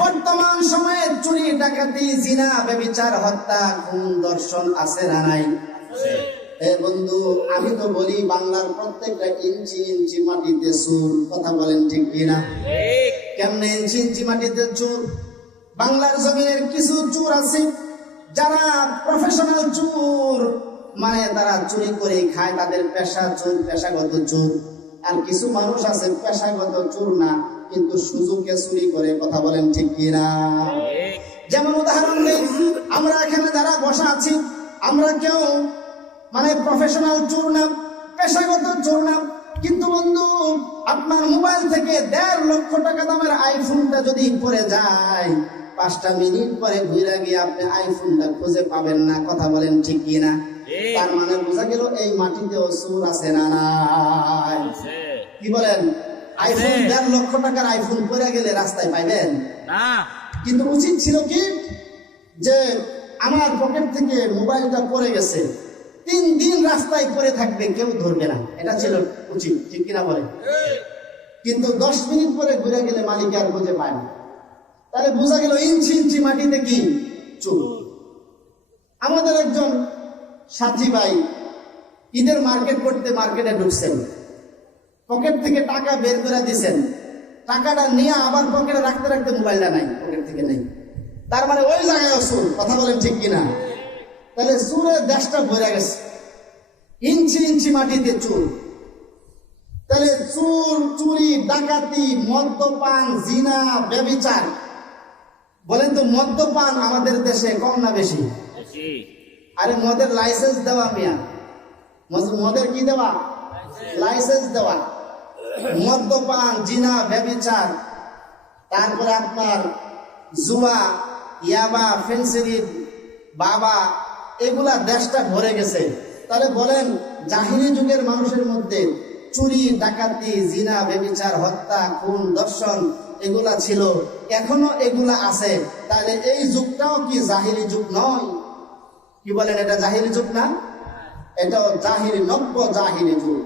বর্তমান সময়ে চুরি ডাকাতি, জিনা, ব্যভিচার, হত্যা, খুন, ধর্ষণ আছে না নাই? এ বন্ধু, আমি তো বলি বাংলার প্রত্যেকটা ইঞ্চি ইঞ্চি মাটিতে চুর। কথা বলেন ঠিক কিনা? কেমনে ইঞ্চি ইঞ্চি মাটিতে চুর? বাংলার জমিনের কিছু চোর আছে যারা প্রফেশনাল চোর, মানে তারা চুরি করে খায়, তাদের পেশা চোর, পেশাগত চোর। আর কিছু মানুষ আছে পেশাগত চোর না, কিন্তু সুযোগে চুরি করে। কথা বলেন ঠিক কিনা? যেমন উদাহরণ নেই, আমরা এখানে যারা বসা আছি, আমরা কেউ মানে প্রফেশনাল চোর না, পেশাগত চোর না, কিন্তু বন্ধু আপনার মোবাইল থেকে 1.5 লক্ষ টাকা দামের আইফোনটা যদি পড়ে যায়, 5টা মিনিট পরে ঘুরে গিয়ে আপনি আইফোনটা খুঁজে পাবেন না। কথা বলেন ঠিক কিনা? তার মানে বোঝা গেল এই মাটিতেও চোর আছে না নাই? কি বলেন? আইফোন 1.5 লক্ষ টাকার আইফোন পড়ে গেলে রাস্তায় পাইবেন না। কিন্তু উচিত ছিল কি যে আমার পকেট থেকে মোবাইলটা পড়ে গেছে, 3 দিন রাস্তায় পড়ে থাকবে, কেউ ধরবে না। এটা ছিল উচিত, ঠিক কিনা বলেন? কিন্তু 10 মিনিট পরে ঘুরে গেলে মালিক আর খুঁজে পায় না। তাহলে বোঝা গেল ইঞ্চি ইঞ্চি মাটিতে কি চোর। আমাদের একজন সাথী ভাই ঈদের মার্কেট করতে মার্কেটে ঢুকছেন, পকেট থেকে টাকা বের করে দিয়েছেন, টাকাটা নিয়ে আবার পকেটে রাখতে রাখতে মোবাইলটা নাই, পকেট থেকে নেই। তার মানে ওই জায়গায় চোর। কথা বলেন ঠিক কিনা? তাহলে চোরের দেশটা ভরে গেছে, ইঞ্চি ইঞ্চি মাটিতে চোর। তাহলে চোর, চুরি, ডাকাতি, মদ্যপান, জিনা, ব্যভিচার, বলেন তো মদ্যপান আমাদের দেশে কম না বেশি? আরে মদের লাইসেন্স দেওয়া মিয়া, মদের কি দেওয়া? লাইসেন্স দেওয়া। মদ্যপান, জিনা, ব্যভিচার, তারপরে আপনার জুয়া, ইয়াবা, ফেন্সিডিল, বাবা, এগুলা দেশটা ভরে গেছে। তাহলে বলেন জাহিলি যুগের মানুষের মধ্যে চুরি, ডাকাতি, জিনা, ব্যভিচার, হত্যা, খুন, দর্শন এগুলা ছিল, এখনো এগুলা আছে। তাহলে এই যুগটাও কি জাহিলি যুগ নয়? কি বলেন, এটা জাহিলি যুগ না? এটা জাহিলি, নব্য জাহিলি যুগ।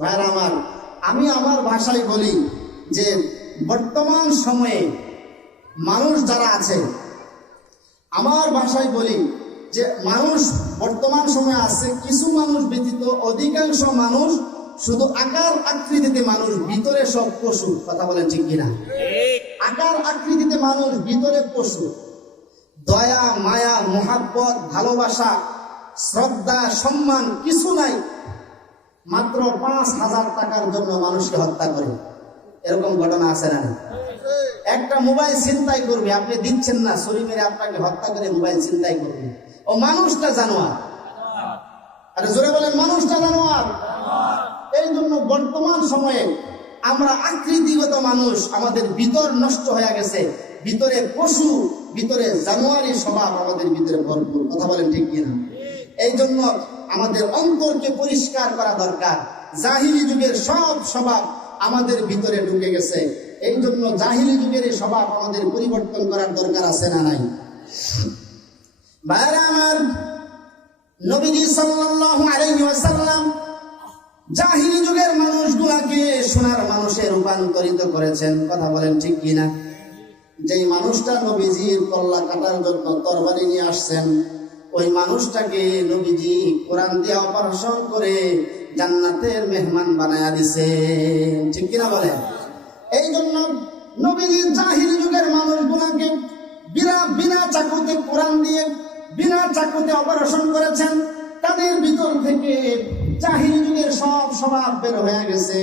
ভাইরা আমার, আমি আমার ভাষায় বলি যে বর্তমান সময়ে মানুষ যারা আছে, আমার ভাষায় বলি যে মানুষ বর্তমান সময়ে আছে, কিছু মানুষ ব্যতীত অধিকাংশ মানুষ শুধু আকার আকৃতিতে মানুষ, ভিতরে সব পশু। কথা বলেন ঠিক কিনা? আকার আকৃতিতে মানুষ, ভিতরে পশু। দয়া, মায়া, মোহাব্বত, ভালোবাসা, শ্রদ্ধা, সম্মান কিছু নাই। মাত্র 5,000 টাকার জন্য মানুষকে হত্যা করে, এরকম ঘটনা আছে না? একটা মোবাইল ছিনতাই করবে, আপনি দিচ্ছেন না, ছুরি মেরে আপনাকে হত্যা করে মোবাইল ছিনতাই করবে। ও মানুষটা জানোয়ার। আরে জোরে বলেন, মানুষটা জানোয়ার। এই জন্য বর্তমান সময়ে আমরা আকৃতিগত মানুষ, আমাদের ভিতর নষ্ট হয়ে গেছে, ভিতরে পশু, ভিতরে জানোয়ারি স্বভাব আমাদের ভিতরে ভরপুর। কথা বলেন ঠিক কিনা? এই জন্য আমাদের অন্তরকে পরিষ্কার করা দরকার। জাহিলি যুগের সব স্বভাব আমাদের ভিতরে ঢুকে গেছে। এই জন্য জাহিলি যুগের এই স্বভাব আমাদের পরিবর্তন করার দরকার আছে না নাই? ভাইরা আমার, নবীজি সাল্লাল্লাহু আলাইহি ওয়াসাল্লাম জাহিলি যুগের মানুষগুলাকে সোনার মানুষে রূপান্তরিত করেছেন। কথা বলেন ঠিক কিনা? যেই মানুষটা নবীজির কল্লা কাটার জন্য তরবারি নিয়ে আসছেন, ওই মানুষটাকে নবীজি কোরআন দিয়ে অপারেশন করে জান্নাতের মেহমান বানায়া দিছে। ঠিক কিনা বলেন? এই জন্য নবীজি জাহিলি যুগের মানুষগুলাকে বিনা চাকুতে কোরআন দিয়ে, বিনা চাকুতে অপারেশন করেছেন। তাদের ভিতর থেকে জাহিলি যুগের সব স্বভাব বের হয়ে গেছে।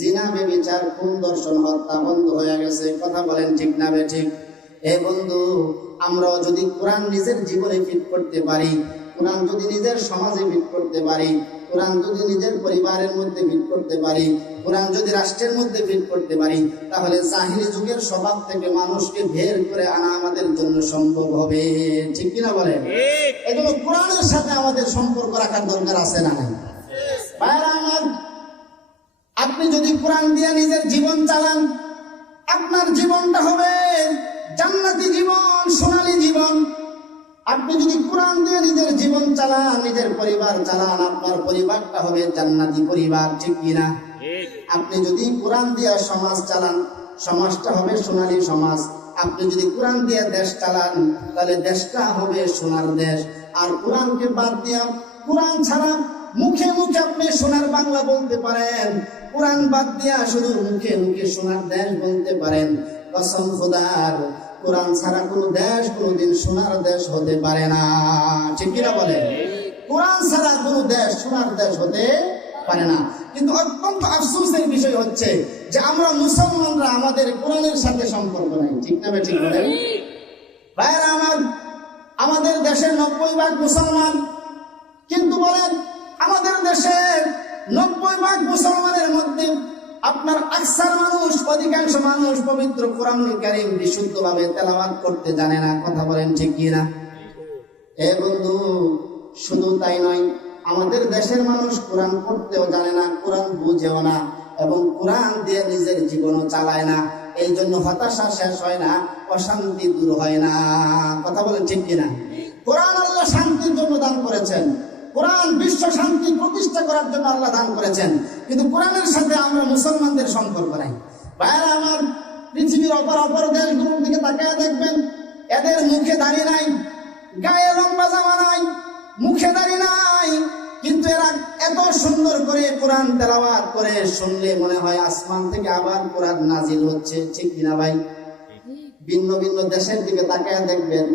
জিনা, ব্যভিচার, খুন, দর্শন, হত্যা বন্ধ হয়ে গেছে। কথা বলেন ঠিক না বেঠিক? এ বন্ধু, আমরাও যদি কোরআন নিজের জীবনে ফিট করতে পারি, কোরআন যদি নিজের সমাজে ফিট করতে পারি, কোরআন যদি নিজের পরিবারের মধ্যে ফিট করতে পারি, কোরআন যদি রাষ্ট্রের মধ্যে ফিট করতে পারি, তাহলে জাহিলি যুগের স্বভাব থেকে মানুষকে বের করে আনা আমাদের জন্য সম্ভব হবে। ঠিক কিনা বলেন? এই জন্য কোরআনের সাথে আমাদের সম্পর্ক রাখার দরকার আছে না নাই? ভাইরা আমার, আপনি যদি কোরআন দিয়ে নিজের জীবন চালান, আপনার জীবনটা হবে জান্নাতি জীবন, সোনালী জীবন। আপনি যদি কোরআন দিয়ে নিজের জীবন চালান, নিজের পরিবার চালান, আপনার পরিবারটা হবে জান্নাতি পরিবার। ঠিক কিনা? আপনি যদি কোরআন দিয়ে সমাজ চালান, সমাজটা হবে সোনালী সমাজ। আপনি যদি কোরআন দিয়ে দেশ চালান, তাহলে দেশটা হবে সোনার দেশ। আর কোরআনকে বাদ দিয়া, কোরআন ছাড়া মুখে মুখে আপনি সোনার বাংলা বলতে পারেন, কোরআন বাদ দিয়া শুধু মুখে মুখে সোনার দেশ বলতে পারেন। কসম খোদার, কোরআন ছাড়া কোনো দেশ কোনোদিন সোনার দেশ হতে পারে না। ঠিক কিনা বলেন? কোরআন ছাড়া কোনো দেশ সোনার দেশ হতে পারে না। কিন্তু অত্যন্ত আফসোসের বিষয় হচ্ছে যে আমরা মুসলমানরা আমাদের কোরআনের সাথে সম্পর্ক নাই। ঠিক না ঠিক বলেন? ভাইরা আমার, আমাদের দেশের 90% মুসলমান, কিন্তু বলেন আমাদের দেশের 90% মুসলমানের মধ্যে আপনার আকসার মানুষ, অধিকাংশ মানুষ পবিত্র কোরআনুল কারীম বিশুদ্ধভাবে তেলাওয়াত করতে জানে না। কথা বলেন ঠিক কিনা? এ বন্ধু, শুধু তাই নয়, আমাদের দেশের মানুষ কোরআন পড়তেও জানে না, কোরআন বুঝেও না, এবং কোরআন দিয়ে নিজের জীবনও চালায় না। এই জন্য হতাশা শেষ হয় না, অশান্তি দূর হয় না। কথা বলেন ঠিক কিনা? কোরআন আল্লাহ শান্তির জন্য দান করেছেন, কোরআন বিশ্ব শান্তি প্রতিষ্ঠা করার জন্য আল্লাহ দান করেছেন, কিন্তু কোরআনের সাথে আমরা মুসলমানদের সম্পর্ক নাই। ভাইরা আমার, পৃথিবীর অপর দেশগুলোর দিকে তাকায় দেখবেন, এদের মুখে দাড়ি নাই, গায়ে লম্বা জামা নাই, মুখে দাড়ি নাই, কিন্তু এরা এত সুন্দর করে কোরআন তেলাওয়াত করে, শুনলে মনে হয় আসমান থেকে আবার কোরআন নাজিল হচ্ছে। ঠিক কিনা ভাই? ভিন্ন ভিন্ন দেশের দিকে তাকায় দেখবেন,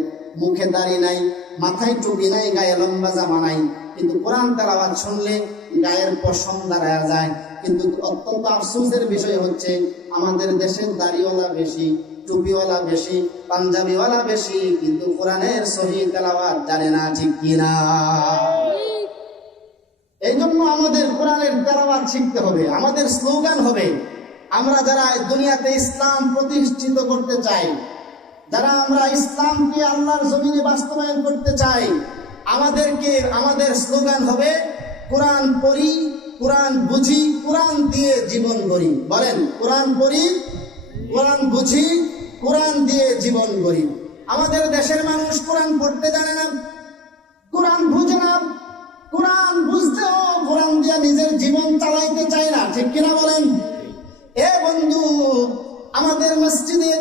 মুখে দাড়ি নাই, মাথায় টুপি নাই, গায়ে লম্বা জামা নাই, কিন্তু কোরআন তেলাওয়াত শুনলে গায়ের পশম দাঁড়ায় যায়। কিন্তু অত্যন্ত আফসোসের বিষয় হচ্ছে আমাদের দেশের দাড়িওয়ালা বেশি, টুপিওয়ালা বেশি, পাঞ্জাবিওয়ালা বেশি, কিন্তু কোরআনের সহি তেলাওয়াত জানে না, ঠিক কিনা? এই জন্য আমাদের কোরআনের তেলাওয়াত শিখতে হবে। আমাদের স্লোগান হবে, আমরা যারা দুনিয়াতে ইসলাম প্রতিষ্ঠিত করতে চাই, যারা আমরা ইসলামকে আল্লাহর জমিনে বাস্তবায়ন করতে চাই, আমাদের স্লোগান হবে কোরআন পড়ি, কোরআন বুঝি, কোরআন দিয়ে জীবন গড়ি। বলেন, কোরআন পড়ি, কোরআন বুঝি, কোরআন দিয়ে জীবন গড়ি। আমাদের দেশের মানুষ কোরআন পড়তে জানে না, কোরআন বুঝে না, কোরআন বুঝতেও কোরআন দিয়ে নিজের জীবন চালাইতে চায় না, ঠিক কিনা বলেন? এ বন্ধু, আমাদের মসজিদের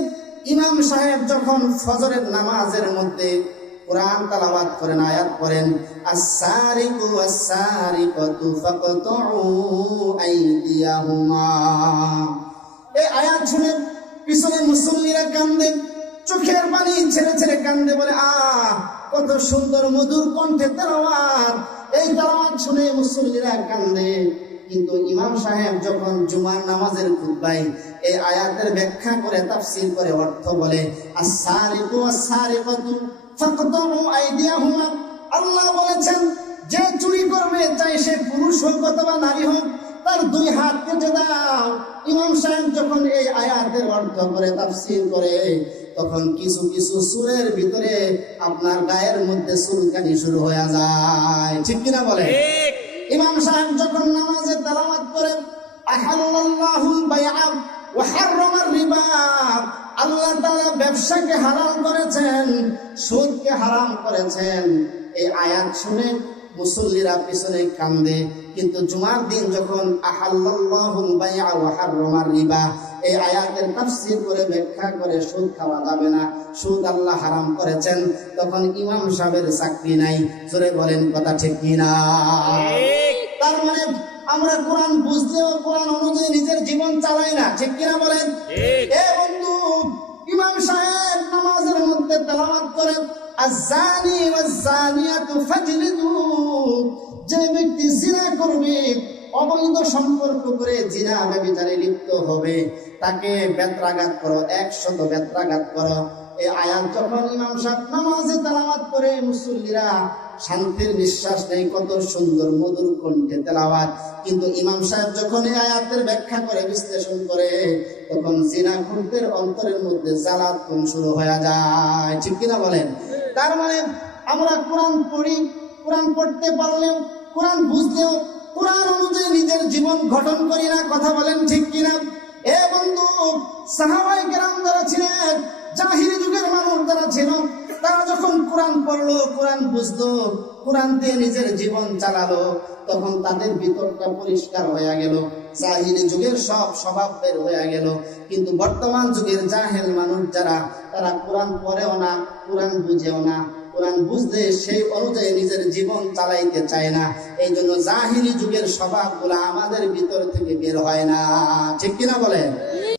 ইমাম সাহেব যখন ফজরের নামাজের মধ্যে কোরআন তেলাওয়াত করেন, আয়াত পড়েন, আস-সারিকু ওয়াস-সারিকাতু ফাকতউ আইদিয়াহুমা, এই আয়াত শুনে পিছনে মুসল্লিরা কান্দে, চোখের পানি ছেড়ে ছেড়ে কান্দে, বলে কত সুন্দর মধুর কণ্ঠে তেলাওয়াত। এই তেলাওয়াত শুনে মুসল্লিরা কান্দে। কিন্তু ইমাম সাহেব যখন জুমার নামাজের খুতবায় এই আয়াতের ব্যাখ্যা করে, তাফসীর করে, অর্থ বলে, আস-সারিকু ওয়াস-সারিকাতু ফাকতউ আইদিয়াহুমা, আল্লাহ বলেছেন যে চুরি করবে, চাই সে পুরুষ হোক অথবা নারী হোক, তার দুই হাত কেটে দাও। ইমাম সাহেব যখন এই আয়াতের অর্থ করে, তাফসীর করে, তখন কিছু কিছু সুরের ভিতরে আপনার গায়ের মধ্যে চুলকানি শুরু হয়ে যায়, ঠিক কিনা বলে? ইমাম সাহেব যখন নামাজে তেলাওয়াত করে, আহাল্লাল্লাহুল বাইআ ওয়া হাররামার রিবা, আল্লাহ তাআলা ব্যবসাকে হালাল করেছেন, সুদকে হারাম করেছেন, এই আয়াত শুনে মুসল্লিরা পিছনে কান্দে। কিন্তু জুমার দিন যখন আহাল্লাল্লাহুল বাইআ ওয়া হাররামার রিবা, এই আয়াতের তাফসীর করে, ব্যাখ্যা করে, সুদ খাওয়া যাবে না, সুদ আল্লাহ হারাম করেছেন, তখন ইমাম সাহেবের চাকরি নাই। জোরে বলেন, কথা ঠিক কিনা? তার মানে আমরা কোরআন বুঝলেও কোরআন অনুযায়ী নিজের জীবন চালাই না, ঠিক কিনা বলেন? এ বন্ধু, ইমাম সাহেব নামাজের মধ্যে তেলাওয়াত করে, আয-যানি ওয়াজ-যানিয়াতু ফাজলিদু, যে ব্যক্তি জিনা করবে, অবৈধ সম্পর্ক করে জিনা ব্যভিচারে লিপ্ত হবে, তাকে বেত্রাঘাত করো, 100 বেত্রাঘাত করো। এই আয়াত যখন ইমাম সাহেব নামাজে তেলাওয়াত করে, মুসল্লিরা শান্তির নিঃশ্বাস নেই, কত সুন্দর মধুর কণ্ঠে তেলাওয়াত। কিন্তু ইমাম সাহেব যখন এই আয়াতের ব্যাখ্যা করে, বিশ্লেষণ করে, তখন জিনাখোরদের অন্তরের মধ্যে জ্বালাতন শুরু হয়ে যায়, ঠিক কিনা বলেন? তার মানে আমরা কোরআন পড়ি, কোরআন পড়তে পারলেও, কোরআন বুঝলেও কোরআন অনুযায়ী নিজের জীবন গঠন করি না, কথা বলেন, ঠিক কিনা? এ বন্ধু, সাহাবায়ে কেরাম যারা ছিলেন, জাহিলি যুগের মানুষ যারা ছিল, তারা যখন কোরআন পড়লো, কোরআন বুঝলো, কোরআন দিয়ে নিজের জীবন চালালো, তখন তাদের ভিতরটা পরিষ্কার হয়ে গেল, জাহিলি যুগের সব স্বভাব বের হয়ে গেল। কিন্তু বর্তমান যুগের জাহেল মানুষ যারা, তারা কোরআন পড়েও না, কোরআন বুঝেও না, কোরআন বুঝতে সেই অনুযায়ী নিজের জীবন চালাইতে চায় না। এই জন্য জাহিলি যুগের স্বভাবগুলো আমাদের ভিতর থেকে বের হয় না, ঠিক কিনা বলেন?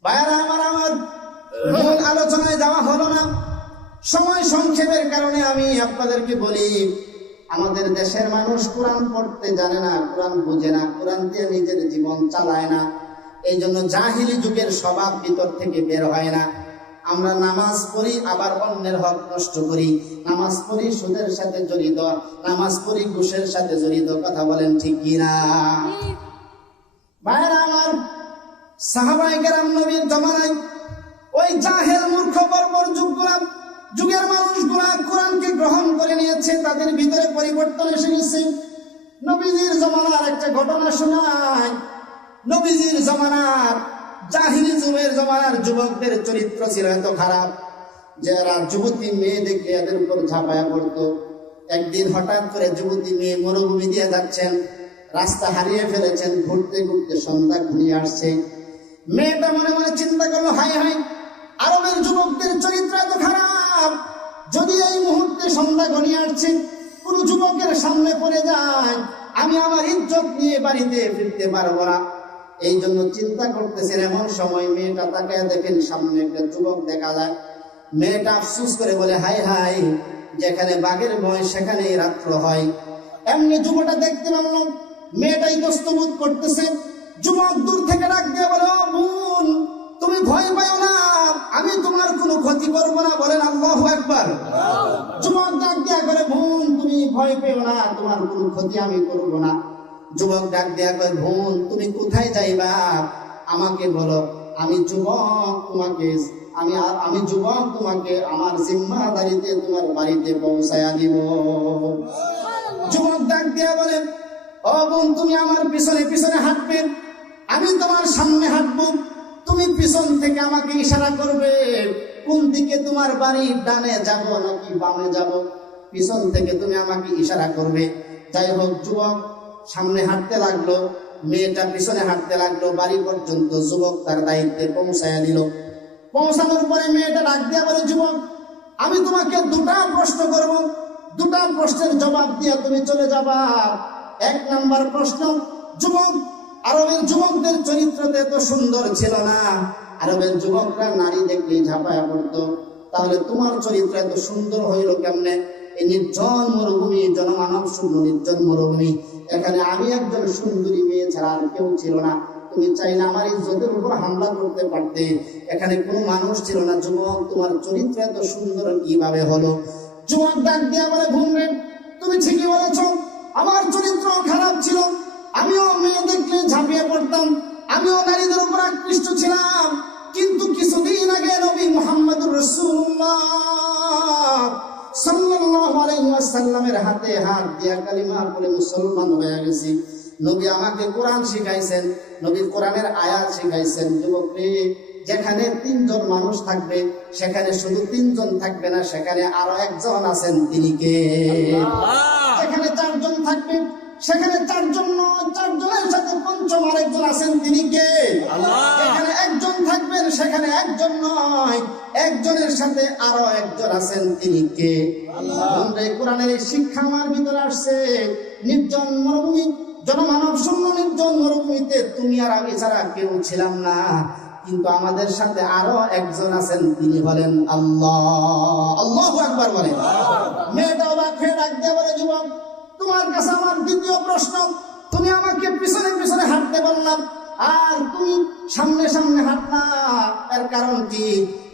ভাইরা আমার মূল আলোচনায় যাওয়া হলো না, সময় সংক্ষেপের কারণে আমি আপনাদেরকে বলি, আমাদের দেশের মানুষ কোরআন পড়তে জানে না, কোরআন বুঝে না, কোরআন দিয়ে নিজের জীবন চালায় না। এই জন্য জাহিলি যুগের স্বভাব ভিতর থেকে বের হয় না। আমরা নামাজ পড়ি, আবার অন্যের হক নষ্ট করি, নামাজ পড়ি সুদের সাথে জড়িত, নামাজ পড়ি ঘুষের সাথে জড়িত, কথা বলেন, ঠিক কিনা? ভাইরা আমার, সাহাবায়ে কেরাম নবীর জামানায় ওই জাহেল মূর্খ বর্বর যুগের মানুষগুলা কোরআনকে গ্রহণ করে নিয়েছে, তাদের ভিতরে পরিবর্তন এসে গেছে। নবীজির জামানার একটা ঘটনা শোনায়। নবীজির জামানার, জাহিলি যুগের জামানার যুবকদের চরিত্র ছিল এত খারাপ, যারা যুবতী মেয়ে দেখলে এদের উপর ঝাঁপায়া পড়তো। একদিন হঠাৎ করে যুবতী মেয়ে মরুভূমি দিয়ে যাচ্ছেন, রাস্তা হারিয়ে ফেলেছেন, ঘুরতে ঘুরতে সন্ধ্যা ঘনিয়ে আসছে। মেয়েটা মনে মনে চিন্তা করলো, হায় হায়, আরবের যুবকদের চরিত্র এত খারাপ, যদি এই মুহূর্তে সন্ধ্যা ঘনিয়ে আসছে, কোন যুবকের সামনে পড়ে যায়, আমি আমার ইজ্জত নিয়ে বাড়িতে ফিরতে পারবো না। এই জন্য চিন্তা করতেছেন। এমন সময় মেয়েটা তাকায় দেখেন সামনে একটা যুবক দেখা যায়। মেয়েটা আফসোস করে বলে, হায় হায়, যেখানে বাঘের ভয় সেখানেই রাত্র হয়। এমনি যুবকটা দেখতে পারলো মেয়েটাই দস্তবোধ করতেছে। যুবক দূর থেকে ডাক দিয়ে বলে, ও বোন, তুমি ভয় পাও না, আমি তোমার কোনো ক্ষতি করব না। বলেন আল্লাহু আকবার। যুবক ডাক দিয়া করে, বোন তুমি ভয় পেও না, তোমার কোনো ক্ষতি আমি করব না। যুবক ডাক দিয়া করে, বোন তুমি কোথায় যাইবা আমাকে বলো, আমি যুবক তোমাকে আমার জিম্মাদারিতে তোমার বাড়িতে পৌঁছায়া দিব। যুবক ডাক দিয়া বলে, ও বোন তুমি আমার পিছনে পিছনে হাঁটবে, আমি তোমার সামনে হাঁটবো, তুমি পিছন থেকে আমাকে ইশারা করবে কোন দিকে তোমার বাড়ি, ডানে যাব নাকি বামে যাব, পিছন থেকে তুমি আমাকে ইশারা করবে। যাই হোক, যুবক সামনে হাঁটতে লাগলো, মেয়েটা পিছনে হাঁটতে লাগলো, বাড়ি পর্যন্ত যুবক তার দায়িত্বে পৌঁছায়া দিল। পৌঁছানোর পরে মেয়েটা ডাক দিয়া বলে, যুবক আমি তোমাকে দুটা প্রশ্ন করব, দুটা প্রশ্নের জবাব দিয়া তুমি চলে যাবা। এক নাম্বার প্রশ্ন, যুবক আরবের যুবকদের চরিত্রতে এত সুন্দর ছিল না, আরবের যুবকরা নারী দেখলে ঝাঁপায়া পড়তো, তাহলে তোমার চরিত্র এত সুন্দর হইল কেমনে? এই নির্জন মরুভূমি, জনমানব শূন্য নির্জন মরুভূমি, এখানে আমি একজন সুন্দরী মেয়ে ছাড়া আর কেউ ছিল না, তুমি চাইলে আমার ইজ্জতের উপর হামলা করতে পারতে, এখানে কোনো মানুষ ছিল না। যুবক তোমার চরিত্র এত সুন্দর কিভাবে হলো? যুবক ডাক দিয়া বলে, ঘুমরে তুমি ঠিকই বলেছ, আমার চরিত্র খারাপ ছিল, আমিও মেয়ে দেখলে ঝাঁপিয়ে পড়তাম, আমিও নারীদের উপর আকৃষ্ট ছিলাম, কিন্তু কিছুদিন আগে নবী মুহাম্মদুর রাসূলুল্লাহ সাল্লাল্লাহু আলাইহি ওয়াসাল্লামের হাতে হাত দিয়া কালিমা পড়ে মুসলমান হয়ে গেছি। নবী আমাকে কোরআন শিখাইছেন, নবী কোরআনের আয়াত শিখাইছেন। যুবক রে, যেখানে তিনজন মানুষ থাকবে সেখানে শুধু তিনজন থাকবে না, সেখানে আরো একজন আছেন, তিনি কে? যেখানে চারজন থাকবে সেখানে চারজন নয়, চারজনের সাথে পঞ্চম আরেকজন আছেন, তিনি কে? যেখানে একজন থাকবেন সেখানে একজন নয়, একজনের সাথে আরো একজন আছেন, তিনি কে? কোরআনের এই শিক্ষা আমার ভিতরে আসছে। নির্জন মরুভূমি, জনমানব শূন্য নির্জন মরুভূমিতে তুমি আর আমি ছাড়া কেউ ছিলাম না, কিন্তু আমাদের সাথে আরো একজন আছেন, তিনি হলেন আল্লাহ। আল্লাহু আকবার বলেন। মেয়েটা অবাক হয়ে ডাক দিয়ে বলে, যুবক তোমার কাছে আমার দ্বিতীয় প্রশ্ন, তুমি আমাকে পিছনে পিছনে হাঁটতে বললাম আর তুমি সামনে সামনে হাঁটনা, এর কারণ কি?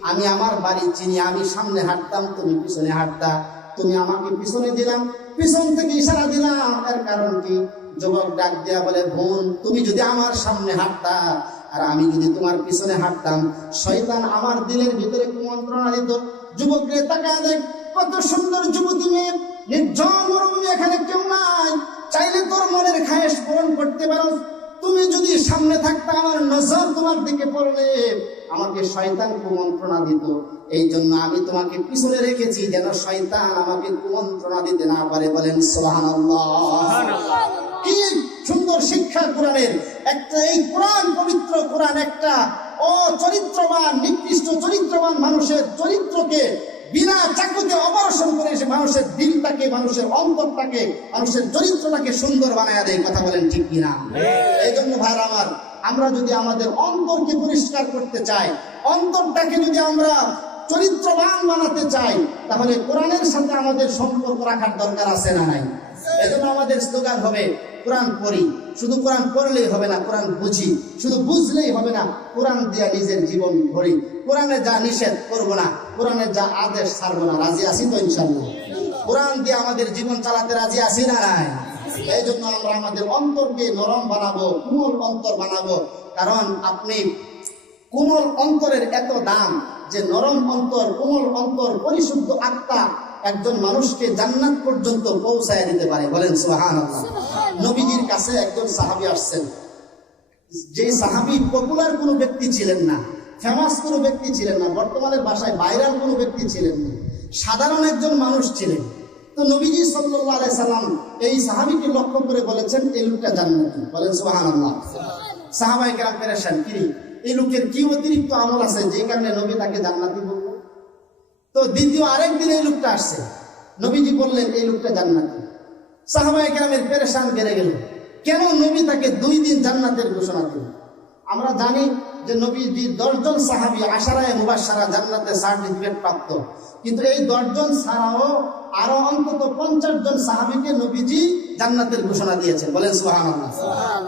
আমি আমার বাড়ি চিনি, আমি সামনে হাঁটতাম, তুমি পিছনে হাঁটতা, তুমি আমাকে পিছনে দিলাম, পিছন থেকে ইশারা দিলাম, এর কারণ কি? যুবক ডাক দিয়া বলে, বোন তুমি যদি আমার সামনে হাঁটতা আর আমি যদি তোমার পিছনে হাঁটতাম, শয়তান আমার দিলের ভিতরে কুমন্ত্রণা দিত। যুবক রে তাকায় দেখ, কত সুন্দর যুবতী মেয়ে, নির্জন মরুভূমি, এখানে কেউ নাই, চাইলে তোর মনের খায়েশ পূরণ করতে পারো। তুমি যদি সামনে থাকতে আমার নজর তোমার দিকে পড়লে আমাকে শয়তান কুমন্ত্রণা দিত, এই জন্য আমি তোমাকে পিছনে রেখেছি যেন শয়তান আমাকে কুমন্ত্রণা দিতে না পারে। বলেন সুবহানাল্লাহ। কি সুন্দর শিক্ষা কোরআনের! একটা এই কোরআন, পবিত্র কোরআন একটা অচরিত্রবান, নিকৃষ্ট চরিত্রবান মানুষের চরিত্রকে বিনা চাকুতে অপারেশন করে সে মানুষের দিলটাকে, মানুষের অন্তরটাকে, মানুষের চরিত্রটাকে সুন্দর বানায় দেয়। কথা বলেন ঠিক কিনা? এই জন্য ভাইরা আমার, আমরা যদি আমাদের অন্তরকে পরিষ্কার করতে চাই, অন্তরটাকে যদি আমরা চরিত্রবান বানাতে চাই, তাহলে কোরআনের সাথে আমাদের সম্পর্ক রাখার দরকার আছে না নাই? এজন্য আমাদের স্লোগান হবে, কোরআন পড়ি, শুধু কোরআন পড়লেই হবে না, কোরআন বুঝি, শুধু বুঝলেই হবে না, কোরআন দিয়ে নিজের জীবন গড়ি, কোরআনে যা নিষেধ করবো না, কোরআনের যা আদেশ ছাড়বো না। রাজি আছি তো ইনশাআল্লাহ? কোরআন দিয়ে আমাদের জীবন চালাতে রাজি আছি না নাই? এই জন্য আমরা আমাদের অন্তরকে নরম বানাবো, কোমল অন্তর বানাবো। কারণ আপনি কোমল অন্তরের এত দাম যে নরম অন্তর, কোমল অন্তর, পরিশুদ্ধ আত্মা একজন মানুষকে জান্নাত পর্যন্ত পৌঁছায় দিতে পারে। বলেন সুবহানাল্লাহ। নবীজির কাছে একজন সাহাবী আসছেন, যে সাহাবী পপুলার কোনো ব্যক্তি ছিলেন না, ফেমাস কোনো ব্যক্তি ছিলেন না, বর্তমানের ভাষায় ভাইরাল কোনো ব্যক্তি ছিলেন না, সাধারণ একজন মানুষ ছিলেন। তো নবীজি সাল্লাল্লাহু আলাইহি সাল্লাম এই সাহাবীকে লক্ষ্য করে বলেছেন, এই লোকটা জান্নাতি। বলেন সুবহানাল্লাহ। সাহাবায়ে কেরাম পেরেশান, কি এই লোকের কি অতিরিক্ত আমল আছে যে কারণে নবী তাকে জান্নাতি বলল? তো দ্বিতীয় আরেকদিন এই লোকটা আসছে, নবীজি বললেন এই লোকটা জান্নাতি। সাহাবায়ে কেরামের পেরেশান বেড়ে গেল, কেন নবী তাকে 2 দিন জান্নাতের ঘোষণা দিলেন? আমরা জানি যে নবীজি 10 জন সাহাবী আশারায়ে মুবাশশারা জান্নাতে সার্টিফিকেট প্রাপ্ত, কিন্তু এই 10 জন ছাড়াও আরো অন্তত 50 জন সাহাবীকে নবীজি জান্নাতের ঘোষণা দিয়েছেন। বলেন সুবহানাল্লাহ।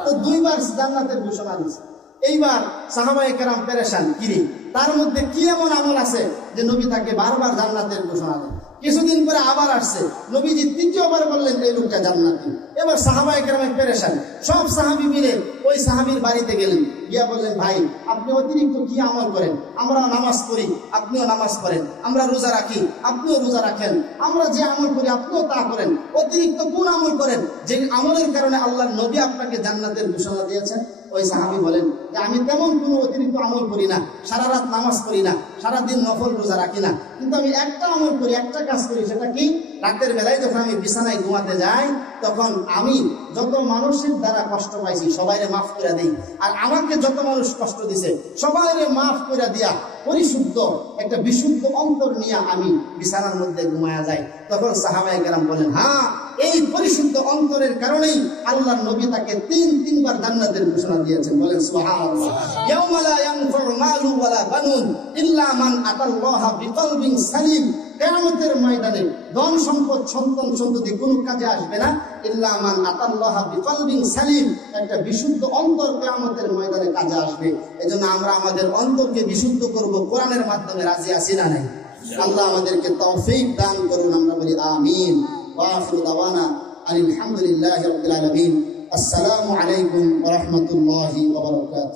তো 2 বার জান্নাতের ঘোষণা দিয়েছে। এইবার সাহাবায়ে কেরাম পেরেশান, কিরে তার মধ্যে কি এমন আমল আছে যে নবী তাকে বারবার জান্নাতের ঘোষণা দেন। কিছুদিন পরে আবার আসছে, নবীজি তৃতীয়বার বললেন এই লোকটা জান্নাতি। এবার সাহাবায়ে কেরামের পেরেশান, সব সাহাবী মিলে ওই সাহাবীর বাড়িতে গেলেন, গিয়া বললেন, ভাই আপনি অতিরিক্ত কি আমল করেন? আমরা নামাজ পড়ি, আপনিও নামাজ পড়েন, আমরা রোজা রাখি, আপনিও রোজা রাখেন, আমরা যে আমল করি আপনিও তা করেন, অতিরিক্ত কোন আমল করেন যে আমলের কারণে আল্লাহর নবী আপনাকে জান্নাতের ঘোষণা দিয়েছেন? ওই সাহাবী বলেন যে আমি তেমন কোনো অতিরিক্ত আমল করি না, সারা রাত নামাজ পড়ি না, সারাদিন নফল রোজা রাখি না, কিন্তু আমি একটা আমল করি, একটা কাজ করি। সেটা কি? রাতের বেলায় যখন আমি বিছানায় ঘুমাতে যাই তখন আমি যত মানুষের দ্বারা কষ্ট পাইছি সবাইরে মাফ করে দিই, আর আমাকে যত মানুষ কষ্ট দিছে সবাইরে মাফ করে দিয়া পরিশুদ্ধ একটা বিশুদ্ধ অন্তর নিয়ে আমি বিছানার মধ্যে ঘুমায়া যাই। তখন সাহাবায়ে কেরাম বলেন, হ্যাঁ, এই পরিশুদ্ধ অন্তরের কারণেই আল্লাহর নবী তাকে তিনবার জান্নাতের ঘোষণা দিয়েছেন। বলেন সুবহানাল্লাহ। ইয়াউমা লা ইয়ানফাউ মালু ওয়ালা বানুন ইল্লা মান আতাল্লাহা বিকলবিন সালিম। কিয়ামতের ময়দানে ধন সম্পদ সন্তান সন্ততি কোনো কাজে আসবে না, ইল্লা মান আতাল্লাহা বিকলবিন সালিম, একটা বিশুদ্ধ অন্তর কিয়ামতের ময়দানে কাজে আসবে। এজন্য আমরা আমাদের অন্তরকে বিশুদ্ধ করব কোরআনের মাধ্যমে। রাজি আছি না নাই? আল্লাহ আমাদেরকে তৌফিক দান করুন। আমরা বলি আমিন। ওয়া আখিরু দাওয়ানা আলহামদুলিল্লাহি রাব্বিল আলামিন। আসসালামু আলাইকুম ওয়া রাহমাতুল্লাহি ওয়া বারাকাতুহু।